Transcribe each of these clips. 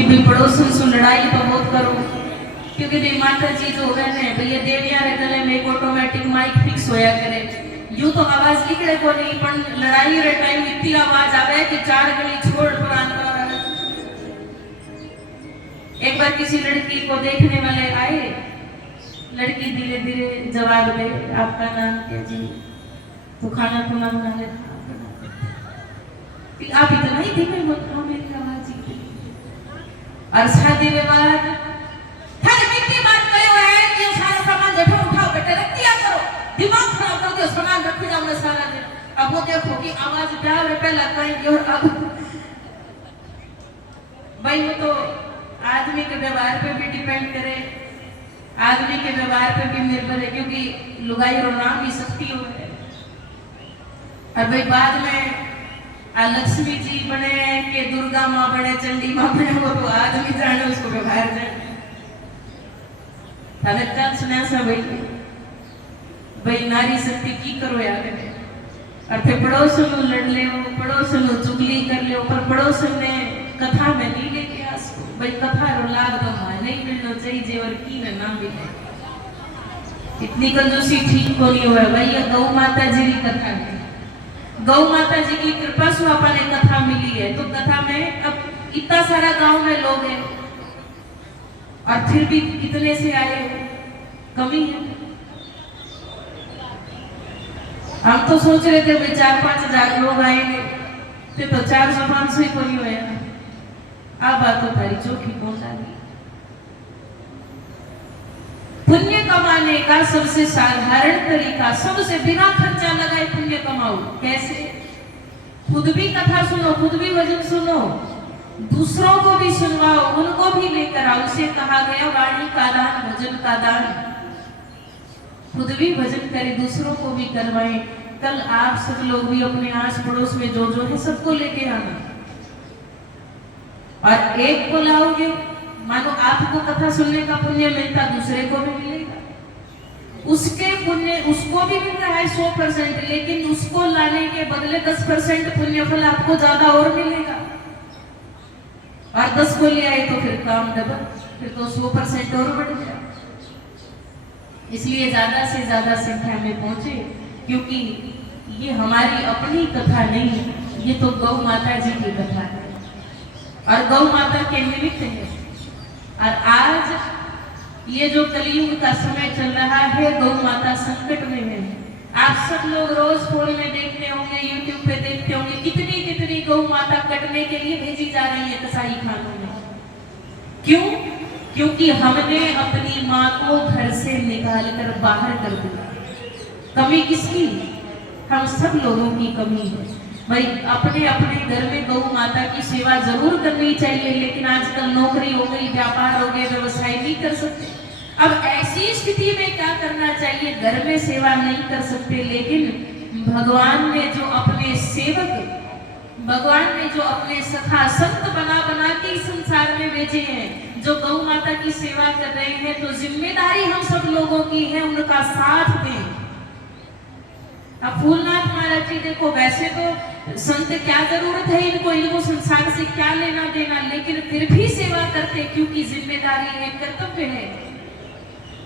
कि भाई पड़ोसन से लड़ाई तो बहुत करो, क्योंकि भाई माता जी जो है ना भैया देविया रे गले में एक ऑटोमेटिक माइक फिक्स होया करे, यूं तो आवाज निकले को नहीं, पर लड़ाई रे टाइम इतनी आवाज आवे कि चार गली छोड़ पुरान का। एक बार किसी लड़की को देखने वाले आए, लड़की धीरे धीरे जवाब दे, आपका नाम क्या जी? तो खाना खुना बना ले, आप इतना ही धीमे मत खाओ, मेरी आवाज ही और शादी के बाद थारे मिट्टी बात कयो है कि सारा सामान जठो उठाओ बेटे रख दिया करो, दिमाग खराब कर दियो, सामान रख जाओ मैं सारा दिन। अब वो देखो कि आवाज क्या है पहला कहीं और अब भाई वो तो आदमी के व्यवहार पे भी डिपेंड करे, आदमी के व्यवहार पे भी निर्भर है, क्योंकि लुगाई और नाम ही शक्ति है। और भाई बाद में लक्ष्मी जी बने के दुर्गा माँ बने चंडी माँ बने, वो तो आदमी जाने उसको व्यवहार जाने। ताने कल सुना सा भाई नारी शक्ति की करो यार, और फिर पड़ोसन लड़ ले, पड़ोसन चुगली कर ले, पर पड़ोसन ने कथा में नहीं लेके आसको भाई कथा रो लाभ तो नहीं मिलना चाहिए जेवर की ना मिले, इतनी कंजूसी ठीक को नहीं हुआ भाई। ये गौ माता जी की कथा है, गौ माता जी की कृपा से अपने कथा मिली है, तो कथा में अब इतना सारा गांव में लोग हैं और फिर भी कितने से आए हो, कमी है। हम तो सोच रहे थे भाई 4-5 हजार लोग आएंगे, तो 400-500 ही कोई हुआ, अब बात तो तारी चौकी पहुंचा दी। पुण्य कमाने का सबसे साधारण तरीका, सबसे बिना खर्चा लगाए पुण्य कमाओ। कैसे? खुद भी कथा सुनो, खुद भी भजन सुनो, दूसरों को भी सुनवाओ, उनको भी लेकर आओ। उसे कहा गया वाणी का दान, भजन का दान। खुद भी भजन करें, दूसरों को भी करवाएं। कल आप सब लोग भी अपने आस पड़ोस में जो जो है सबको लेके आना, और एक को लाओगे, मानो आपको कथा सुनने का पुण्य मिलता, दूसरे को भी मिलेगा, उसके पुण्य उसको भी मिल रहा है 100%, लेकिन उसको लाने के बदले 10% पुण्य फल आपको ज्यादा और मिलेगा, और 10 को ले आए तो फिर काम डबल, फिर तो 100% और बढ़ गया। इसलिए ज्यादा से ज्यादा संख्या में पहुंचे, क्योंकि ये हमारी अपनी कथा नहीं, ये तो गौ माता जी की कथा है और गौ माता के निमित्त है। और आज ये जो कलयुग का समय चल रहा है, गौ माता संकट में है। आप सब लोग रोज फोन में देखते होंगे, यूट्यूब पे देखते होंगे, कितनी कितनी गौ माता कटने के लिए भेजी जा रही है कसाई खानों में। क्यों? क्योंकि हमने अपनी माँ को घर से निकाल कर बाहर कर दिया। कमी किसकी? हम सब लोगों की कमी है भाई। अपने अपने घर में गौ माता की सेवा जरूर करनी चाहिए, लेकिन आजकल नौकरी हो गई, व्यापार हो गए, व्यवसाय नहीं कर सकते। अब ऐसी स्थिति में क्या करना चाहिए? घर में सेवा नहीं कर सकते, लेकिन भगवान ने जो अपने सेवक, भगवान ने जो अपने सखा संत बना बना के इस संसार में भेजे हैं, जो गौ माता की सेवा कर रहे हैं, तो जिम्मेदारी हम सब लोगों की है उनका साथ दें। अब फूलनाथ महाराज जी देखो, वैसे तो संत क्या जरूरत है इनको, इनको संसार से क्या लेना देना, लेकिन फिर भी सेवा करते, क्योंकि जिम्मेदारी है, कर्तव्य है।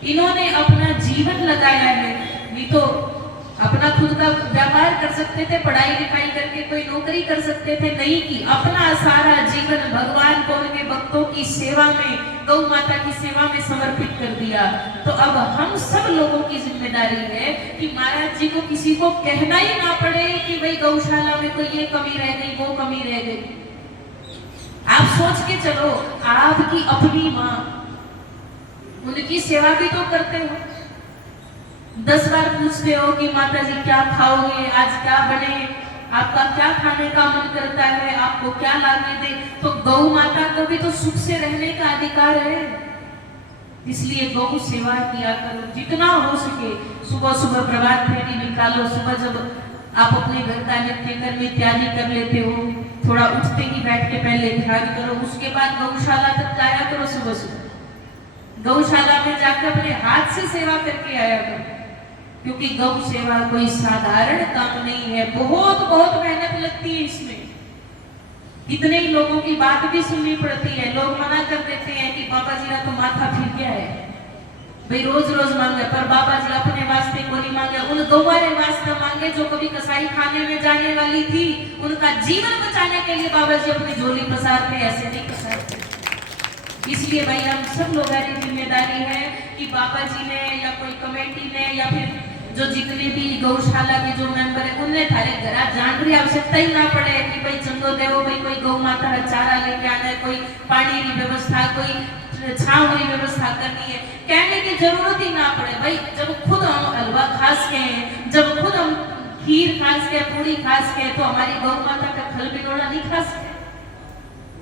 इन्होंने अपना जीवन लगाया है, नहीं तो अपना खुद का व्यापार कर सकते थे, पढ़ाई लिखाई करके कोई नौकरी कर सकते थे, नहीं की अपना सारा जीवन भगवान को, उनके भक्तों की सेवा में, गौ माता की सेवा में समर्पित कर दिया। तो अब हम सब लोगों की जिम्मेदारी है कि महाराज जी को किसी को कहना ही ना पड़े कि भाई गौशाला में तो ये कमी रह गई, वो कमी रह गई। आप सोच के चलो, आपकी अपनी माँ, उनकी सेवा भी तो करते हो, 10 बार पूछते हो कि माता जी क्या खाओगे, आज क्या बने, आपका क्या खाने का मन करता है, आपको क्या लाने दे। तो गौ माता को भी तो सुख से रहने का अधिकार है, इसलिए गौ सेवा किया करो जितना हो सके। सुबह सुबह प्रभात फेरी निकालो, सुबह जब आप अपने घर का नित्य कर्म इत्यादि कर लेते हो, थोड़ा उठते ही बैठ के पहले ध्यान करो, उसके बाद गौशाला तक जाया करो। सुबह सुबह गौशाला में जाकर अपने हाथ से सेवा करके आया करो, क्योंकि गौ सेवा कोई साधारण काम नहीं है, बहुत बहुत मेहनत लगती है इसमें। कितने ही लोगों की बात भी सुननी पड़ती है। लोग मना कर देते हैं कि बाबा जी का तो माथा फिर गया है, भाई रोज रोज मांगे, पर बाबा जी अपने वास्ते को नहीं मांगे, उन गौवारे वास्ते मांगे जो कभी कसाई खाने में जाने वाली थी। उनका जीवन बचाने के लिए बाबा जी अपनी झोली पसारते, ऐसे नहीं पसारते। इसलिए भाई हम सब लोगों की जिम्मेदारी है कि बाबा जी ने या कोई कमेटी ने या फिर जो जितने भी गौशाला के जो मेंबर है उन्हें थारे घर जान की आवश्यकता ही ना पड़े कि भाई चंदो देवो, भाई कोई गौ माता का चारा लेके आना है, कोई पानी की व्यवस्था, कोई छांव की व्यवस्था करनी है, कहने की जरूरत ही ना पड़े। भाई जब खुद हम हलवा खास के हैं, जब खुद हम खीर खास के, पूरी खास के, तो हमारी गौ माता का खल बिलोड़ा नहीं खास के।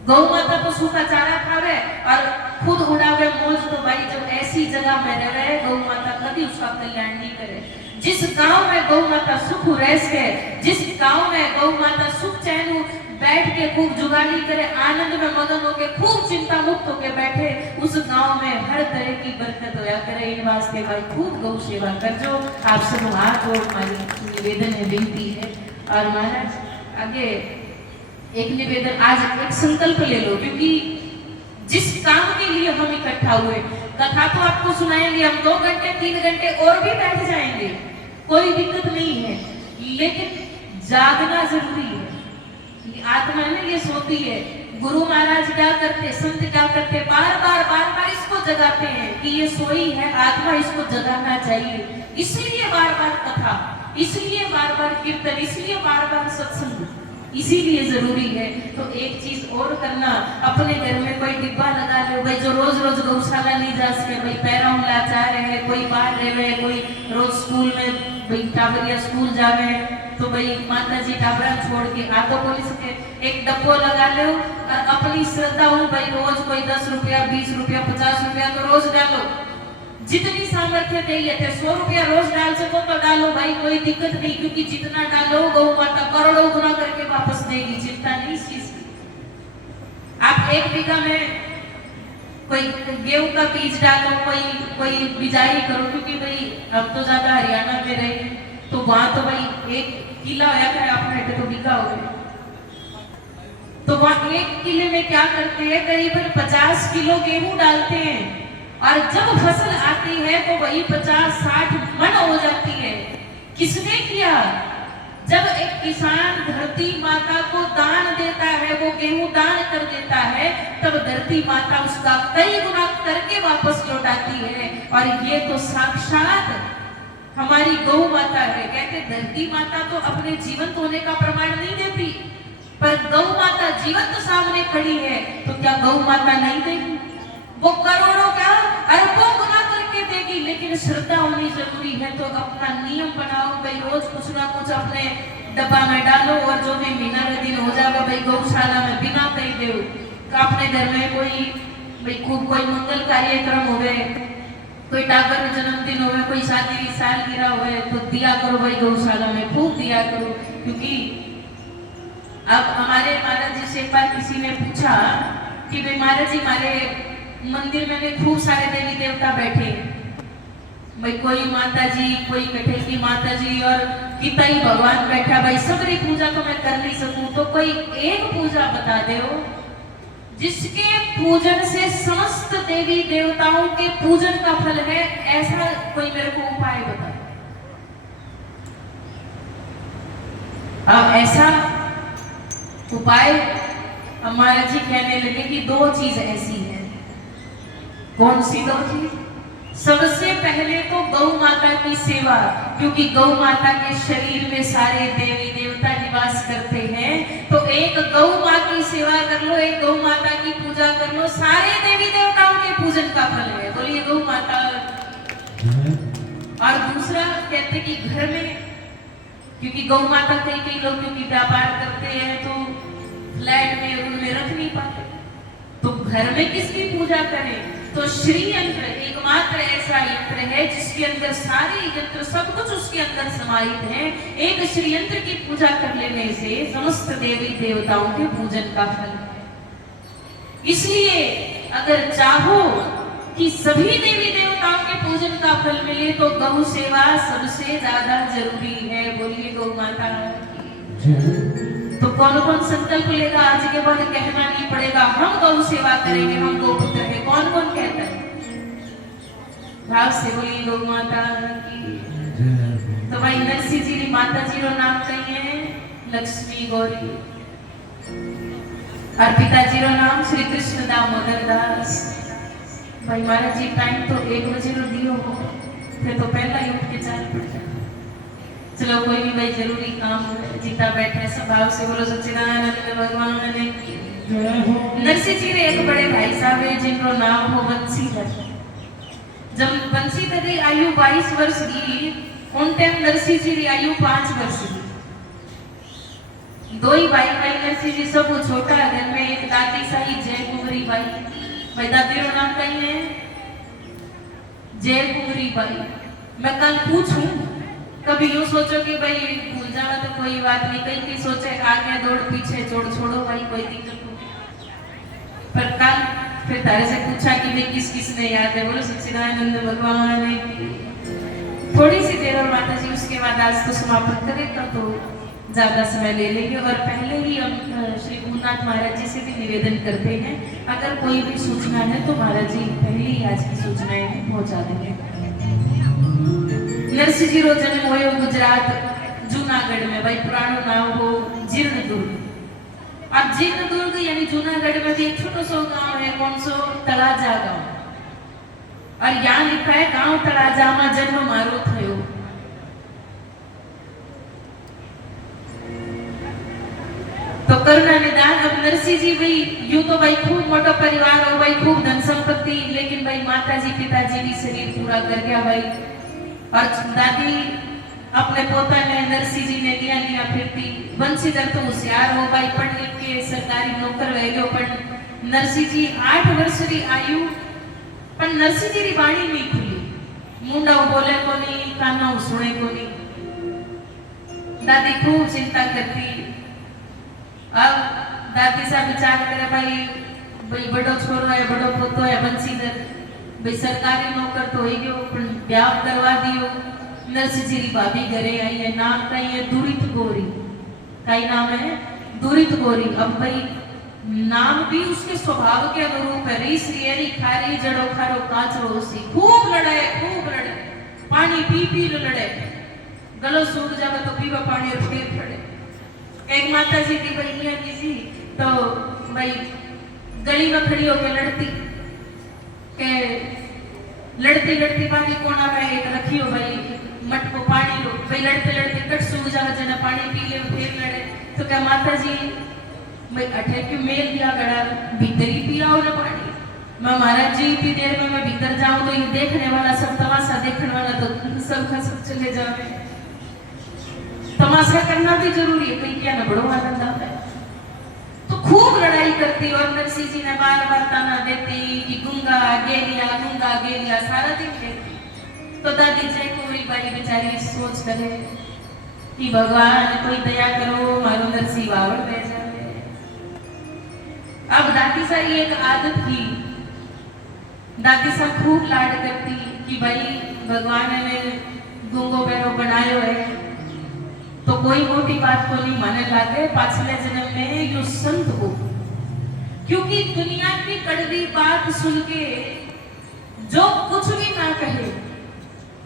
गौ माता तो सूखा चारा खावे और खुद उड़ावे मौज, तो भाई जब ऐसी जगह में रहे गौ माता कभी उसका कल्याण नहीं करे। जिस गांव में गौ माता सुख रह के, जिस गांव में गौ माता सुख चैन बैठ के खूब जुगाली करे, आनंद में मगन होके खूब चिंता मुक्त होके बैठे, उस गांव में हर तरह की बरकत होया करे। इन वास्ते भाई खूब गौ सेवा कर जो। आप सब हाथ जोड़ हमारी निवेदन है, विनती है। और महाराज आगे एक निवेदन, आज एक संकल्प ले लो, क्योंकि जिस काम के लिए हम इकट्ठा हुए, कथा तो आपको सुनाएंगे हम 2 घंटे 3 घंटे और भी बैठ जाएंगे, कोई दिक्कत नहीं है, लेकिन जागना जरूरी है। आत्मा है ना, ये सोती है। गुरु महाराज क्या करते, संत क्या करते, बार बार इसको जगाते हैं कि ये सोई है आत्मा, इसको जगाना चाहिए। इसलिए बार बार कथा, इसलिए बार बार कीर्तन, इसलिए बार बार सत्संग, इसीलिए जरूरी है। तो एक चीज और करना, अपने घर में कोई डिब्बा लगा लो भाई, जो रोज रोज गौशाला नहीं जा सके, भाई पैरों में लाचार है, कोई बाहर रहे, कोई रोज स्कूल में भाई टाबरिया स्कूल जावे, तो भाई माता जी टाबरा छोड़ के आ तो बोल सके, एक डब्बो लगा लो और अपनी श्रद्धा हो भाई रोज कोई 10 रुपया 20 रुपया 50 रुपया तो रोज डालो, जितनी सामर्थ्य दे, 100 रुपया रोज डाल सको तो डालो भाई, कोई दिक्कत नहीं, क्योंकि जितना डालो गौ माता करोड़ों गुना करके वापस देगी, चिंता नहीं इस चीज की। आप 1 बीघा में कोई गेहूं का बीज डालो, कोई बिजाई करो, क्योंकि भाई अब तो ज्यादा हरियाणा में रहे तो वहां तो भाई 1 किला होया करे, अपने तो बीघा हो गए, तो वहां 1 किले में क्या करते हैं, करीबन 50 किलो गेहूं डालते हैं, और जब फसल आती है तो वही 50-60 मन हो जाती है। किसने किया? जब एक किसान धरती माता को दान देता है, वो गेहूं दान कर देता है, तब धरती माता उसका कई गुना करके वापस लौटाती है। और ये तो साक्षात हमारी गौ माता है। कहते धरती माता तो अपने जीवंत होने का प्रमाण नहीं देती, पर गौ माता जीवंत सामने खड़ी है, तो क्या गौ माता नहीं देगी? वो करोड़ों क्या अरबों गुना करके देगी, लेकिन श्रद्धा होनी जरूरी है। तो अपना नियम बनाओ भाई, रोज कुछ ना कुछ अपने डब्बा में डालो, और जो भी महीना का दिन हो जाएगा भाई गौशाला में बिना कही दे, अपने घर में कोई भाई खूब कोई मंगल कार्यक्रम होवे, कोई टाबर जन्मदिन होवे, कोई शादी की सालगिरह होवे, तो दिया करो भाई गौशाला में, खूब दिया करो। क्योंकि अब हमारे महाराज जी से एक बार किसी ने पूछा कि भाई महाराज जी हमारे मंदिर में खूब सारे देवी देवता बैठे, भाई कोई माता जी, कोई कठे की माता जी और कितना ही भगवान बैठा, भाई सबरी पूजा तो मैं कर नहीं सकूं, तो कोई एक पूजा बता दो जिसके पूजन से समस्त देवी देवताओं के पूजन का फल है, ऐसा कोई मेरे को उपाय बता। अब ऐसा उपाय हमारा जी कहने लगे कि 2 चीज ऐसी है। कौन सी 2 चीज? सबसे पहले तो गौ माता की सेवा, क्योंकि गौ माता के शरीर में सारे देवी देवता निवास करते हैं, तो एक गौ माँ की सेवा कर लो, एक गौ माता की पूजा कर लो, सारे देवी देवताओं के पूजन का फल है। बोलिए गौ माता। और दूसरा कहते कि घर में, क्योंकि गौ माता कई लोग क्योंकि व्यापार करते हैं तो फ्लैट में रूम में रख नहीं पाते, तो घर में किसकी पूजा करें? तो श्री यंत्र एकमात्र ऐसा यंत्र है जिसके अंदर सारे यंत्र सब कुछ उसके अंदर समाहित है। एक श्री यंत्र की पूजा कर लेने से समस्त देवी देवताओं के पूजन का फल है। इसलिए अगर चाहो कि सभी देवी देवताओं के पूजन का फल मिले तो गौ सेवा सबसे ज्यादा जरूरी है। बोलिए गौ माता की। तो कौन कौन संकल्प लेगा? आज के बाद कहना नहीं पड़ेगा हम गौ सेवा करेंगे, हम गोपुत्र हैं। कौन कौन कहता है? भाव से बोली गौ माता की। तो भाई नरसिंह जी माता जी रो नाम कही है लक्ष्मी गौरी, और पिताजी रो नाम श्री कृष्ण दामोदर दास। भाई महाराज जी टाइम तो 1 बजे रो दियो हो, फिर तो पहला ही उठ के चाल पड़ जाए। चलो कोई भी भाई जरूरी काम हो, जीता बैठे सब भाव से बोलो सच्चिदानंद भगवान ने। नरसिंह जी रे एक बड़े भाई साहब है जिनको नाम हो बंसीधर। जब बंसीधर की आयु 22 वर्ष की, उन टाइम नरसिंह जी की आयु 5 वर्ष की। दो ही भाई भाई नरसिंह जी सब छोटा घर में, एक दादी साई जय कुंवरी बाई। भाई दादी रो नाम कही है जय कुंवरी बाई। मैं कल पूछूं, कभी यूं सोचो कि भाई भूल जावा तो कोई बात नहीं, कहीं कहीं सोचे आगे दौड़ पीछे छोड़ो भाई कोई दिक्कत नहीं। पर कल फिर तारे से पूछा कि भाई किस किस ने याद है? बोलो सच्चिदानंद भगवान की। थोड़ी सी देर और माता जी उसके बाद आज तो समापन करेगा, तो ज्यादा समय ले लेंगे। और पहले ही हम श्री गुरुनाथ महाराज जी से भी निवेदन करते हैं, अगर कोई भी सूचना है तो महाराज जी पहले ही आज की सूचनाएं पहुंचा देंगे। नरसिंह जी रो जन्म होयो गुजरात जूनागढ़ में। भाई पुरानो नाम हो जीर्ण दुर्ग। अब जीर्ण दुर्ग यानी जूनागढ़ में भी एक छोटा सा गांव है, कौन सो? तलाजा गांव। और यहाँ लिखा है गांव तलाजा में जन्म मारो थयो। तो करुणा निदान। अब नरसिंह जी भाई यूं तो भाई खूब मोटा परिवार हो, भाई खूब धन संपत्ति, लेकिन भाई माताजी पिताजी भी शरीर पूरा कर गया भाई। और दादी अपने पोता ने नरसिंह जी ने लिया फिरती। बंसीधर तो होशियार हो भाई, पढ़ लिख के सरकारी नौकर रह गयो। पर नरसिंह जी 8 वर्ष की आयु, पर नरसिंह जी की वाणी नहीं खुली। मुंडा बोले को नहीं, काना सुने को नहीं। दादी खूब चिंता करती। अब दादी सा विचार करे भाई बड़ो छोरो है, बड़ो पोतो है बंसीधर, भाई सरकारी नौकर तो हो गयो, पर ब्याह करवा दियो। नरसिंह जी की भाभी घरे आई है, नाम कही है दुरित गौरी। कई नाम है दुरित गौरी। अब भाई नाम भी उसके स्वभाव के अनुरूप है। रीस रियरी खारी जड़ो खारो काचरो सी। खूब लड़े, पानी पी लड़े, गलो सूख जावे तो पीवा पानी और फिर पड़े। एक माता जी थी भाई जी, तो भाई गली में खड़ी होकर लड़ती के लड़ती पानी कोना में एक रखी हो भाई मटको पानी लो। भाई लड़ते कट सूख जावे, जना पानी पी ले फिर लड़े। तो क्या माता जी भाई अठे क्यों मेल दिया गड़ा, भीतर ही पिया हो ना पानी। मैं महाराज जी इतनी देर में मैं भीतर जाऊं तो ये देखने वाला सब, तमाशा देखने वाला तो सब का सब चले जावे। तमाशा करना भी जरूरी है, कहीं क्या न बड़ो आनंद आता है। तो खूब लड़ाई करती और नरसिंह जी ने बार बार ताना देती कि गुंगा गेलिया सारा दिन कहती। तो दादी जय कुंवरी बाई बेचारी सोच करे कि भगवान कोई दया करो, मारो नरसिंह बावड़ बह जाए। अब दादी सा ये एक आदत थी, दादी सा खूब लाड करती कि भाई भगवान ने गुंगो बैरो बनायो है तो कोई मोटी बात को नहीं माने लागे, पाछले जन्म में यो संत हो। क्योंकि दुनिया की कड़वी बात सुन के जो कुछ भी ना कहे,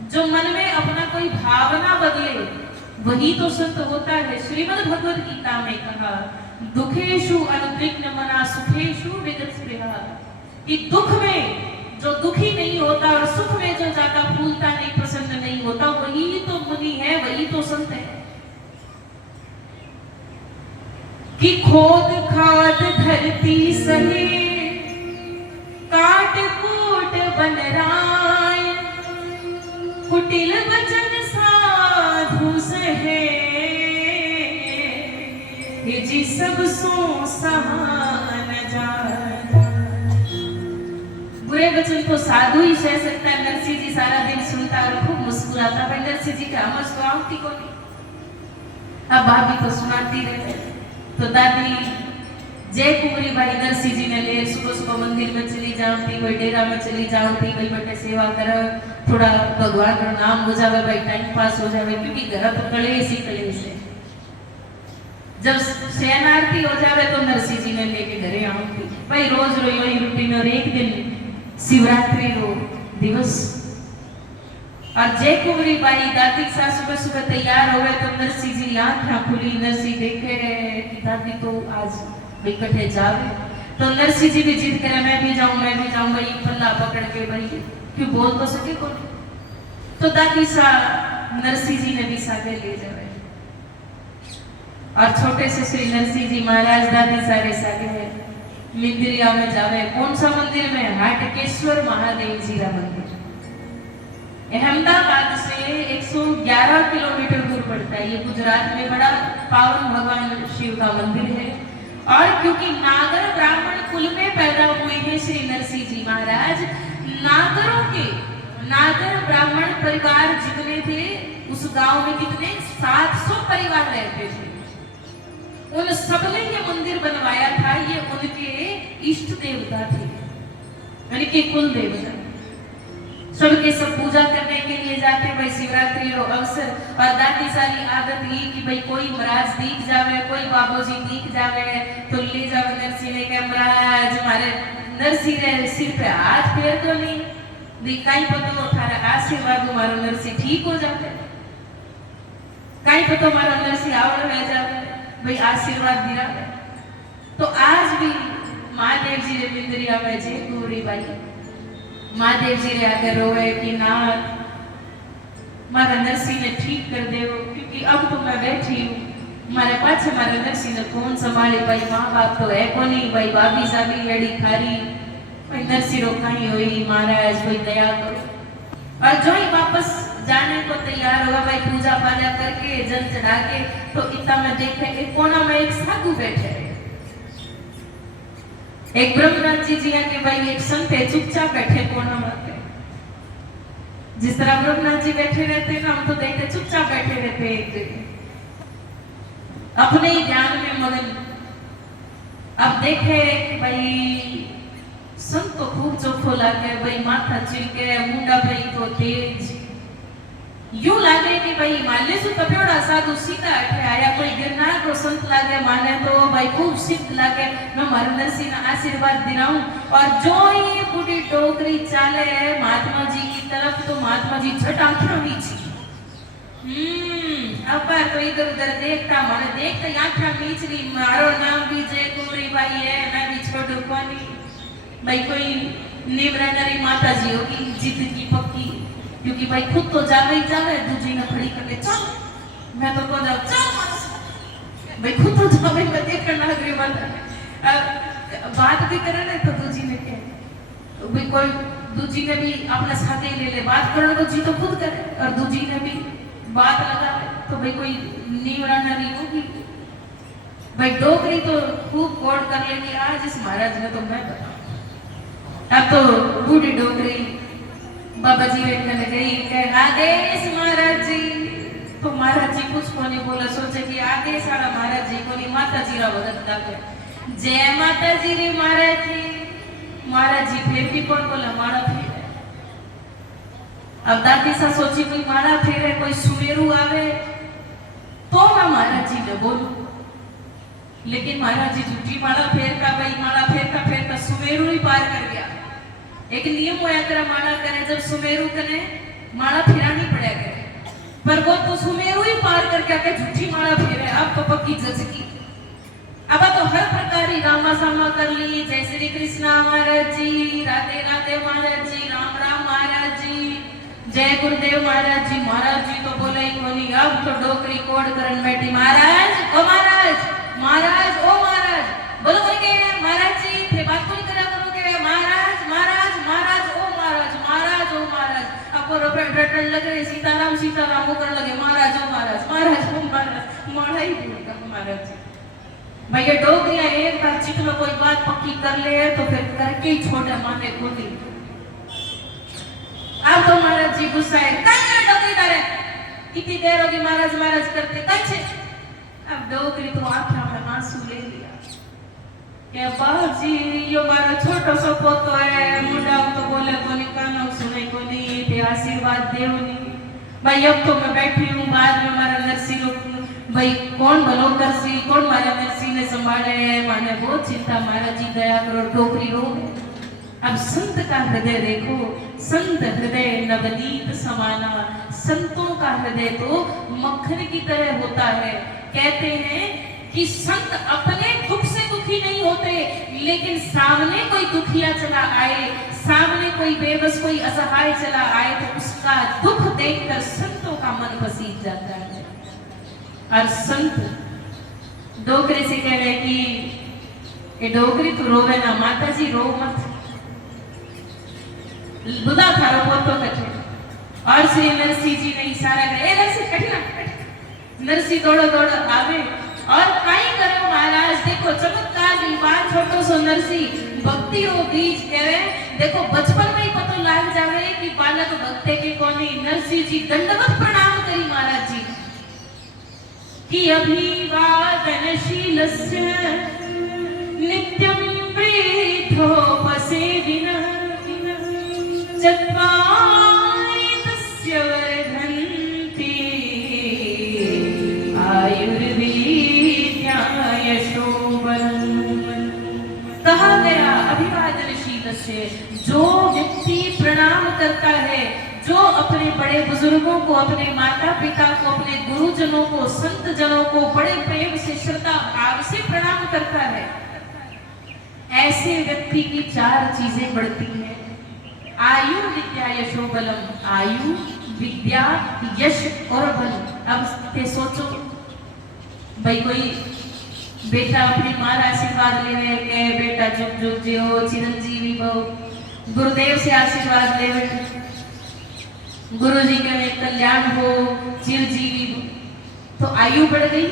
जो मन में अपना कोई भावना बदले, वही तो संत होता है। श्रीमद् भगवद गीता में कहा दुखेशु अनुद्विग्न मना सुखेशु विगत स्पृहा। कि दुख में जो दुखी नहीं होता और सुख में जो ज्यादा फूलता नहीं, प्रसन्न नहीं होता, वही तो मुनि है, वही तो संत है। कि खोद खाद धरती सहे काट कूट बन राय, कुटिल वचन साधु सहे ये जी सब सो सहान जाए। बुरे वचन तो साधु ही सह सकता है। नरसिंह जी सारा दिन सुनता और खूब मुस्कुराता। भाई नरसिंह जी का आमज तो आवती को नहीं, अब भाभी तो सुनाती रहे। तो दादी जय कुंवरी बाई नरसिंह जी ने ले सुबह मंदिर में चली जाती, कोई डेरा में चली जाती, भाई बटे सेवा कर, थोड़ा भगवान का नाम हो जावे, भाई टाइम पास हो जावे। क्योंकि घर तो कलेश ही कलेश है। जब शयन आरती हो जावे तो नरसिंह जी ने लेके घरे आऊंगी भाई रोज रो यही रूटीन और एक दिन शिवरात्रि रो दिवस और जय कुंवरी बाई दादी सा सुबह सुबह तैयार हो गए तो नरसिंह जी आंखें खुली नरसिंह देखे कि दादी तो आज इकट्ठे जावे तो नरसिंह जी भी जिद करे मैं भी जाऊं भाई पल्ला पकड़ के भाई क्यों बोल तो सके कौन तो दादी सा नरसिंह जी ने भी सागे ले जावे और छोटे से श्री नरसिंह जी महाराज दादी सारे सागे है मिंदिरिया में जावे कौन सा मंदिर में हाटकेश्वर महादेव जी का मंदिर अहमदाबाद से 111 किलोमीटर दूर पड़ता है ये गुजरात में बड़ा पावन भगवान शिव का मंदिर है और क्योंकि नागर ब्राह्मण कुल में पैदा हुए हैं श्री नरसिंह जी महाराज नागरों के नागर ब्राह्मण परिवार जितने थे उस गांव में कितने 700 परिवार रहते थे उन सब ने ये मंदिर बनवाया था ये उनके इष्ट देवता थे उनके कुल देवता सबके सब पूजा करने के लिए जाते भाई शिवरात्रि रो अवसर और दादी सारी आदत ये कि भाई कोई महाराज दिख जावे कोई बाबूजी दिख जावे तो ले जावे नरसिंह ने कहा महाराज हमारे नरसिंह रे सिर पे हाथ फेर तो नहीं दिखाई पतो थारा आशीर्वाद मारो नरसिंह ठीक हो जाते कहीं पतो मारो नरसिंह आवड़ रह जावे भाई आशीर्वाद दिया तो आज भी महादेव जी रे मिंदरिया में जे गौरी बाई महादेव जी रे आगे रोए कि नाथ मारा नरसिंह ने ठीक कर दे क्योंकि अब तो मैं बैठी हूँ मारे पास मारा नरसिंह ने कौन संभाले भाई माँ बाप तो है को नहीं भाई भाभी साबी एड़ी खारी भाई नरसिंह रो कहीं हुई महाराज कोई दया करो और जो ही वापस जाने को तैयार होगा भाई पूजा पाजा करके जल चढ़ा के तो इतना में देखे एक कोना में एक साधु बैठे एक ब्रह्मनाथ जी के भाई एक संत है चुपचाप बैठे कोना में जिस तरह ब्रह्मनाथ जी बैठे रहते हैं ना हम तो देखते चुपचाप बैठे रहते हैं एक जगह अपने ही ध्यान में मगन अब देखे कि भाई संत तो खूब चोखो लागे भाई माथा चिलके मुंडा भाई तो तेज यूं लागे कि भाई हिमालय से कपियोड़ा साधु सीधा अठे आया कोई गिरनार को संत लागे माने तो भाई खूब सिद्ध लागे मैं मारे नरसिंह ना आशीर्वाद दिलाऊं और जो ये बूढ़ी टोकरी चाले महात्मा जी की तरफ तो महात्मा जी झट आंखें मीची अब तो इधर उधर देखता मारे देखता आंखें मीच ली मारो नाम भी जय कुंवरी भाई है मैं भी छोटू कोनी भाई कोई निमरानरी माता जी होगी जिद की पक्की क्योंकि भाई खुद तो जावे ही जावे दूसरी ने खड़ी करके चल मैं तो को जाऊं चल भाई खुद तो जावे मैं देख करना लग रही बात भी करे ना तो दूसरी ने कहे तो भाई कोई दूसरी ने भी अपने साथे ले ले बात करने को जी तो खुद करे और दूसरी ने भी बात लगा तो भाई कोई नीवड़ा नहीं होगी भाई डोकरी तो खूब कोड कर लेगी आज इस महाराज ने तो मैं बताऊं अब तो बूढ़ी डोकरी बाबा जी बैठने गई कहे आदेश महाराज जी तो महाराज जी कुछ को नहीं बोला सोचे कि आदेश आड़ा महाराज जी को नहीं माता जी रा भगत दाखे जय माता जी रे महाराज जी फिर भी कौन बोला माड़ा फेरे अब दादी सा सोची कोई माड़ा फेरे कोई सुमेरु आवे तो मैं महाराज जी ने बोलूं लेकिन महाराज जी झूठी माड़ा फेर का सुमेरु ही पार कर गया एक नियम होया करा माला करे जब सुमेरु कने माला फिरानी पड़े करे पर वो तो सुमेरु ही पार करके आके झूठी माला फेरे अब तो पक्की जजकी अब तो हर प्रकार की रामा सामा कर ली जय श्री कृष्णा महाराज जी राधे राधे महाराज जी राम राम महाराज जी जय गुरुदेव महाराज जी तो बोले ही कोनी अब तो डोकरी कोड करन बैठी महाराज ओ महाराज बोलो कोई के महाराज जी फिर बात कोई करा करोगे महाराज ओ महाराज आपको रटन लग रहे सीताराम वो करने लगे महाराज ओ महाराज मारा ही बोलता महाराज जी भाई ये डोकरियां एक बार चित में कोई बात पक्की कर ले तो फिर करके ही छोड़े माने को नहीं अब तो महाराज जी गुस्सा है कहीं डोकरी तारे कितनी देर होगी महाराज करते कहीं अब डोकरी तो आंखों में आंसू ले लिया क्या बाजी यो मारा छोटो सो पोतो है मुंडा तो बोले कोनी कानो सुने कोनी ते आशीर्वाद देवनी भाई अब तो मैं बैठी हूँ बाद में हमारा नरसिंह भाई कौन भलो करसी, कौन मारा नरसी ने संभाले है, माने बहुत चिंता महाराज जी दया करो, टोकरी रो। अब संत का हृदय देखो, संत हृदय नवनीत समाना, संतों का हृदय तो मक्खन की तरह होता है। कहते हैं कि संत अपने दुख से दुखी नहीं होते, लेकिन सामने कोई दुखिया चला आए, सामने कोई बेबस, कोई असहाय चला आए तो उसका दुख देखकर संतों का मन पसीज जाता है। और संत डोगरे से कह रहे कि ये डोगरी तो रोवे ना माता जी, रो मत, बुदा थारो पोतो कठे। और श्री नरसिंह जी ने इशारा करे, नरसिंह कठिना। नरसिंह दौड़ो दौड़ो आवे और काई करो महाराज, देखो चमत्कार की बात, छोटो सो नरसिंह भक्ति हो बीज करे। देखो बचपन में ही पता लग जावे कि बालक भक्ते के कोनी। नरसिंह जी दंडवत प्रणाम करी महाराज जी कि अभिवादनशीलस्य नित्यं प्रीतोपसेविनः चत्वारि तस्य वर्धन्ति आयुर्विद्याय शोभनम्। कहा गया अभिवादनशीलस्य, जो व्यक्ति प्रणाम करता है, जो अपने बड़े बुजुर्गों को, अपने माता पिता को, अपने गुरुजनों को, संत जनों को बड़े प्रेम से, श्रद्धा भाव से प्रणाम करता है, ऐसे व्यक्ति की चार चीजें बढ़ती हैं। आयु विद्या यशो बलम, आयु विद्या यश और बल। अब सोचो भाई, कोई बेटा अपनी मां आशीर्वाद लेवे के बेटा जुग जुग जियो, चिरंजीवी भव, गुरुदेव से आशीर्वाद लेवे, गुरु जी के में कल्याण हो, चिरजीवी हो, तो आयु बढ़ गई।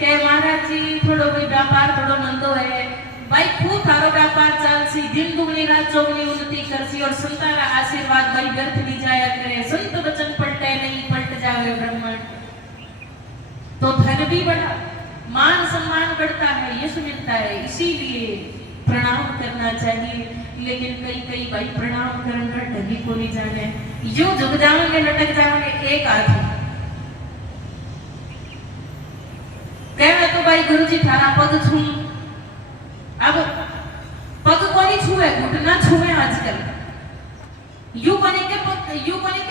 के महाराज जी थोड़ो भी व्यापार थोड़ो मंदो है, भाई खूब थारो व्यापार चलसी, दिन दुगनी रात चौगनी उन्नति करसी, और संतारा आशीर्वाद भाई व्यर्थ नहीं जाया करे। संत वचन पलटे नहीं, पलट जावे ब्रह्मांड। तो धन भी बढ़ा, मान सम्मान बढ़ता है, यश मिलता है, इसीलिए प्रणाम करना चाहिए। लेकिन कई भाई प्रणाम करना ढंगी को नहीं जाने, यूं झुक जाओगे, लटक जाओगे। एक आदमी कहना तो भाई गुरुजी थारा पग छू, अब पग को नहीं छुए, घुटना छुए। आजकल यूं बने के पग, यूं बने के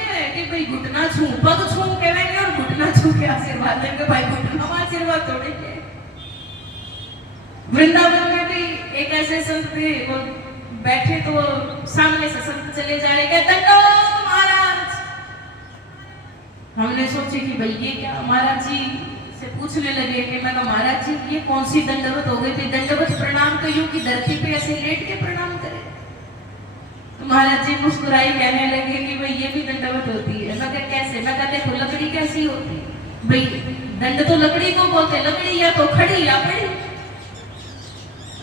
भाई घुटना छू, पग छू कहेंगे और घुटना छू के आशीर्वाद देंगे। भाई घुटना में आशीर्वाद थोड़े के। वृंदावन में भी एक ऐसे संत थे, वो बैठे तो सामने से संत चले जा रहे, कहते दंडवत महाराज। हमने सोचे कि भाई ये क्या, महाराज जी से पूछने लगे कि मैं महाराज जी ये कौन सी दंडवत हो गई थी? दंडवत प्रणाम तो यूं कि धरती पे ऐसे लेट के प्रणाम करे। तो महाराज जी मुस्कुराई, कहने लगे कि भाई ये भी दंडवत होती है। मैं क्या कैसे? मैं कहते देखो लकड़ी कैसी होती है भाई, दंड तो लकड़ी को बोलते, लकड़ी या तो खड़ी या पड़ी,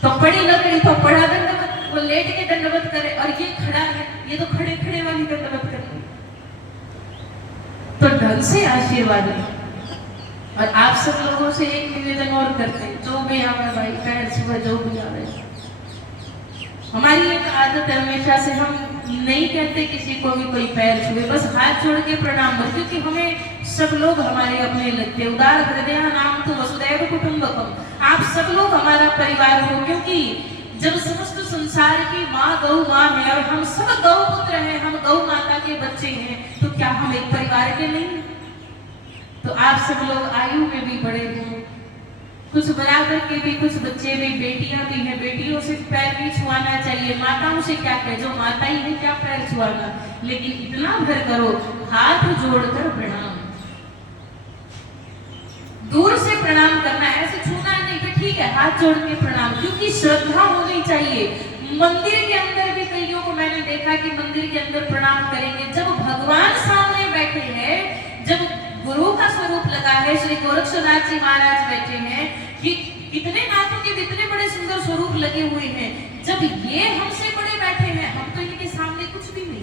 तो पड़ी लकड़ी तो पड़ा दंडवत, वो लेट के दंडवत करे, और ये खड़ा है, ये तो खड़े खड़े वाली दंडवत करे। तो ढंग से आशीर्वाद है। और आप सब लोगों से एक निवेदन और करते हैं, जो भी आवे भाई पैर छुए, जो भी आवे। हमारी एक आदत है, हमेशा से हम नहीं कहते किसी को भी कोई पैर छुए, बस हाथ जोड़ के प्रणाम कर, क्योंकि हमें सब लोग हमारे अपने लगते। उदार हृदय नाम तो वसुदैव कुटुंबकम, आप सब लोग हमारा परिवार हो। क्योंकि जब समस्त संसार की माँ गौ माँ है और हम सब गौ पुत्र हैं, हम गौ माता के बच्चे हैं, तो क्या हम एक परिवार के नहीं? तो आप सब लोग आयु में भी बड़े हो, कुछ बराबर के भी, कुछ बच्चे भी, बेटियां भी हैं, बेटियों से पैर भी छुआना चाहिए। माताओं से क्या कहे, जो माता ही है क्या पैर छुआना, लेकिन इतना भर करो हाथ जोड़कर प्रणाम। दूर से प्रणाम करना, ऐसे छूना नहीं, तो ठीक है हाथ जोड़ के प्रणाम, क्योंकि श्रद्धा होनी चाहिए। मंदिर के अंदर भी कईयों को मैंने देखा कि मंदिर के अंदर प्रणाम करेंगे, जब भगवान सामने बैठे हैं, जब गुरु का स्वरूप लगा है, श्री गोरक्षनाथ जी महाराज बैठे हैं, कि इतने नाथों के इतने बड़े सुंदर स्वरूप लगे हुए हैं, जब ये हमसे बड़े बैठे हैं, हम तो इनके सामने कुछ भी नहीं।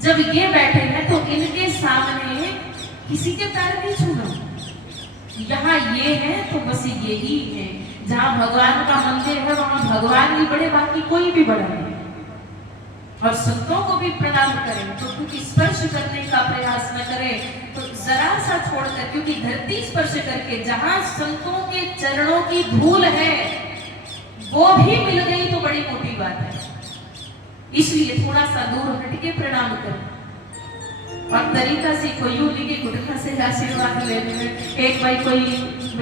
जब ये बैठे हैं तो इनके सामने किसी के पैर नहीं छूना। यहाँ ये है तो बस यही है, जहाँ भगवान का मंदिर है वहां भगवान भी बड़े, बाकी कोई भी बड़ा नहीं। और संतों को भी प्रणाम करें, तो क्योंकि स्पर्श करने का प्रयास न करें तो जरा सा छोड़कर, क्योंकि धरती स्पर्श करके जहां संतों के चरणों की धूल है वो भी मिल गई तो बड़ी मोटी बात है। इसलिए थोड़ा सा दूर हटके प्रणाम करें। और तरीका सीखो, यूं नहीं कि घुटना से आशीर्वाद लेने में। एक भाई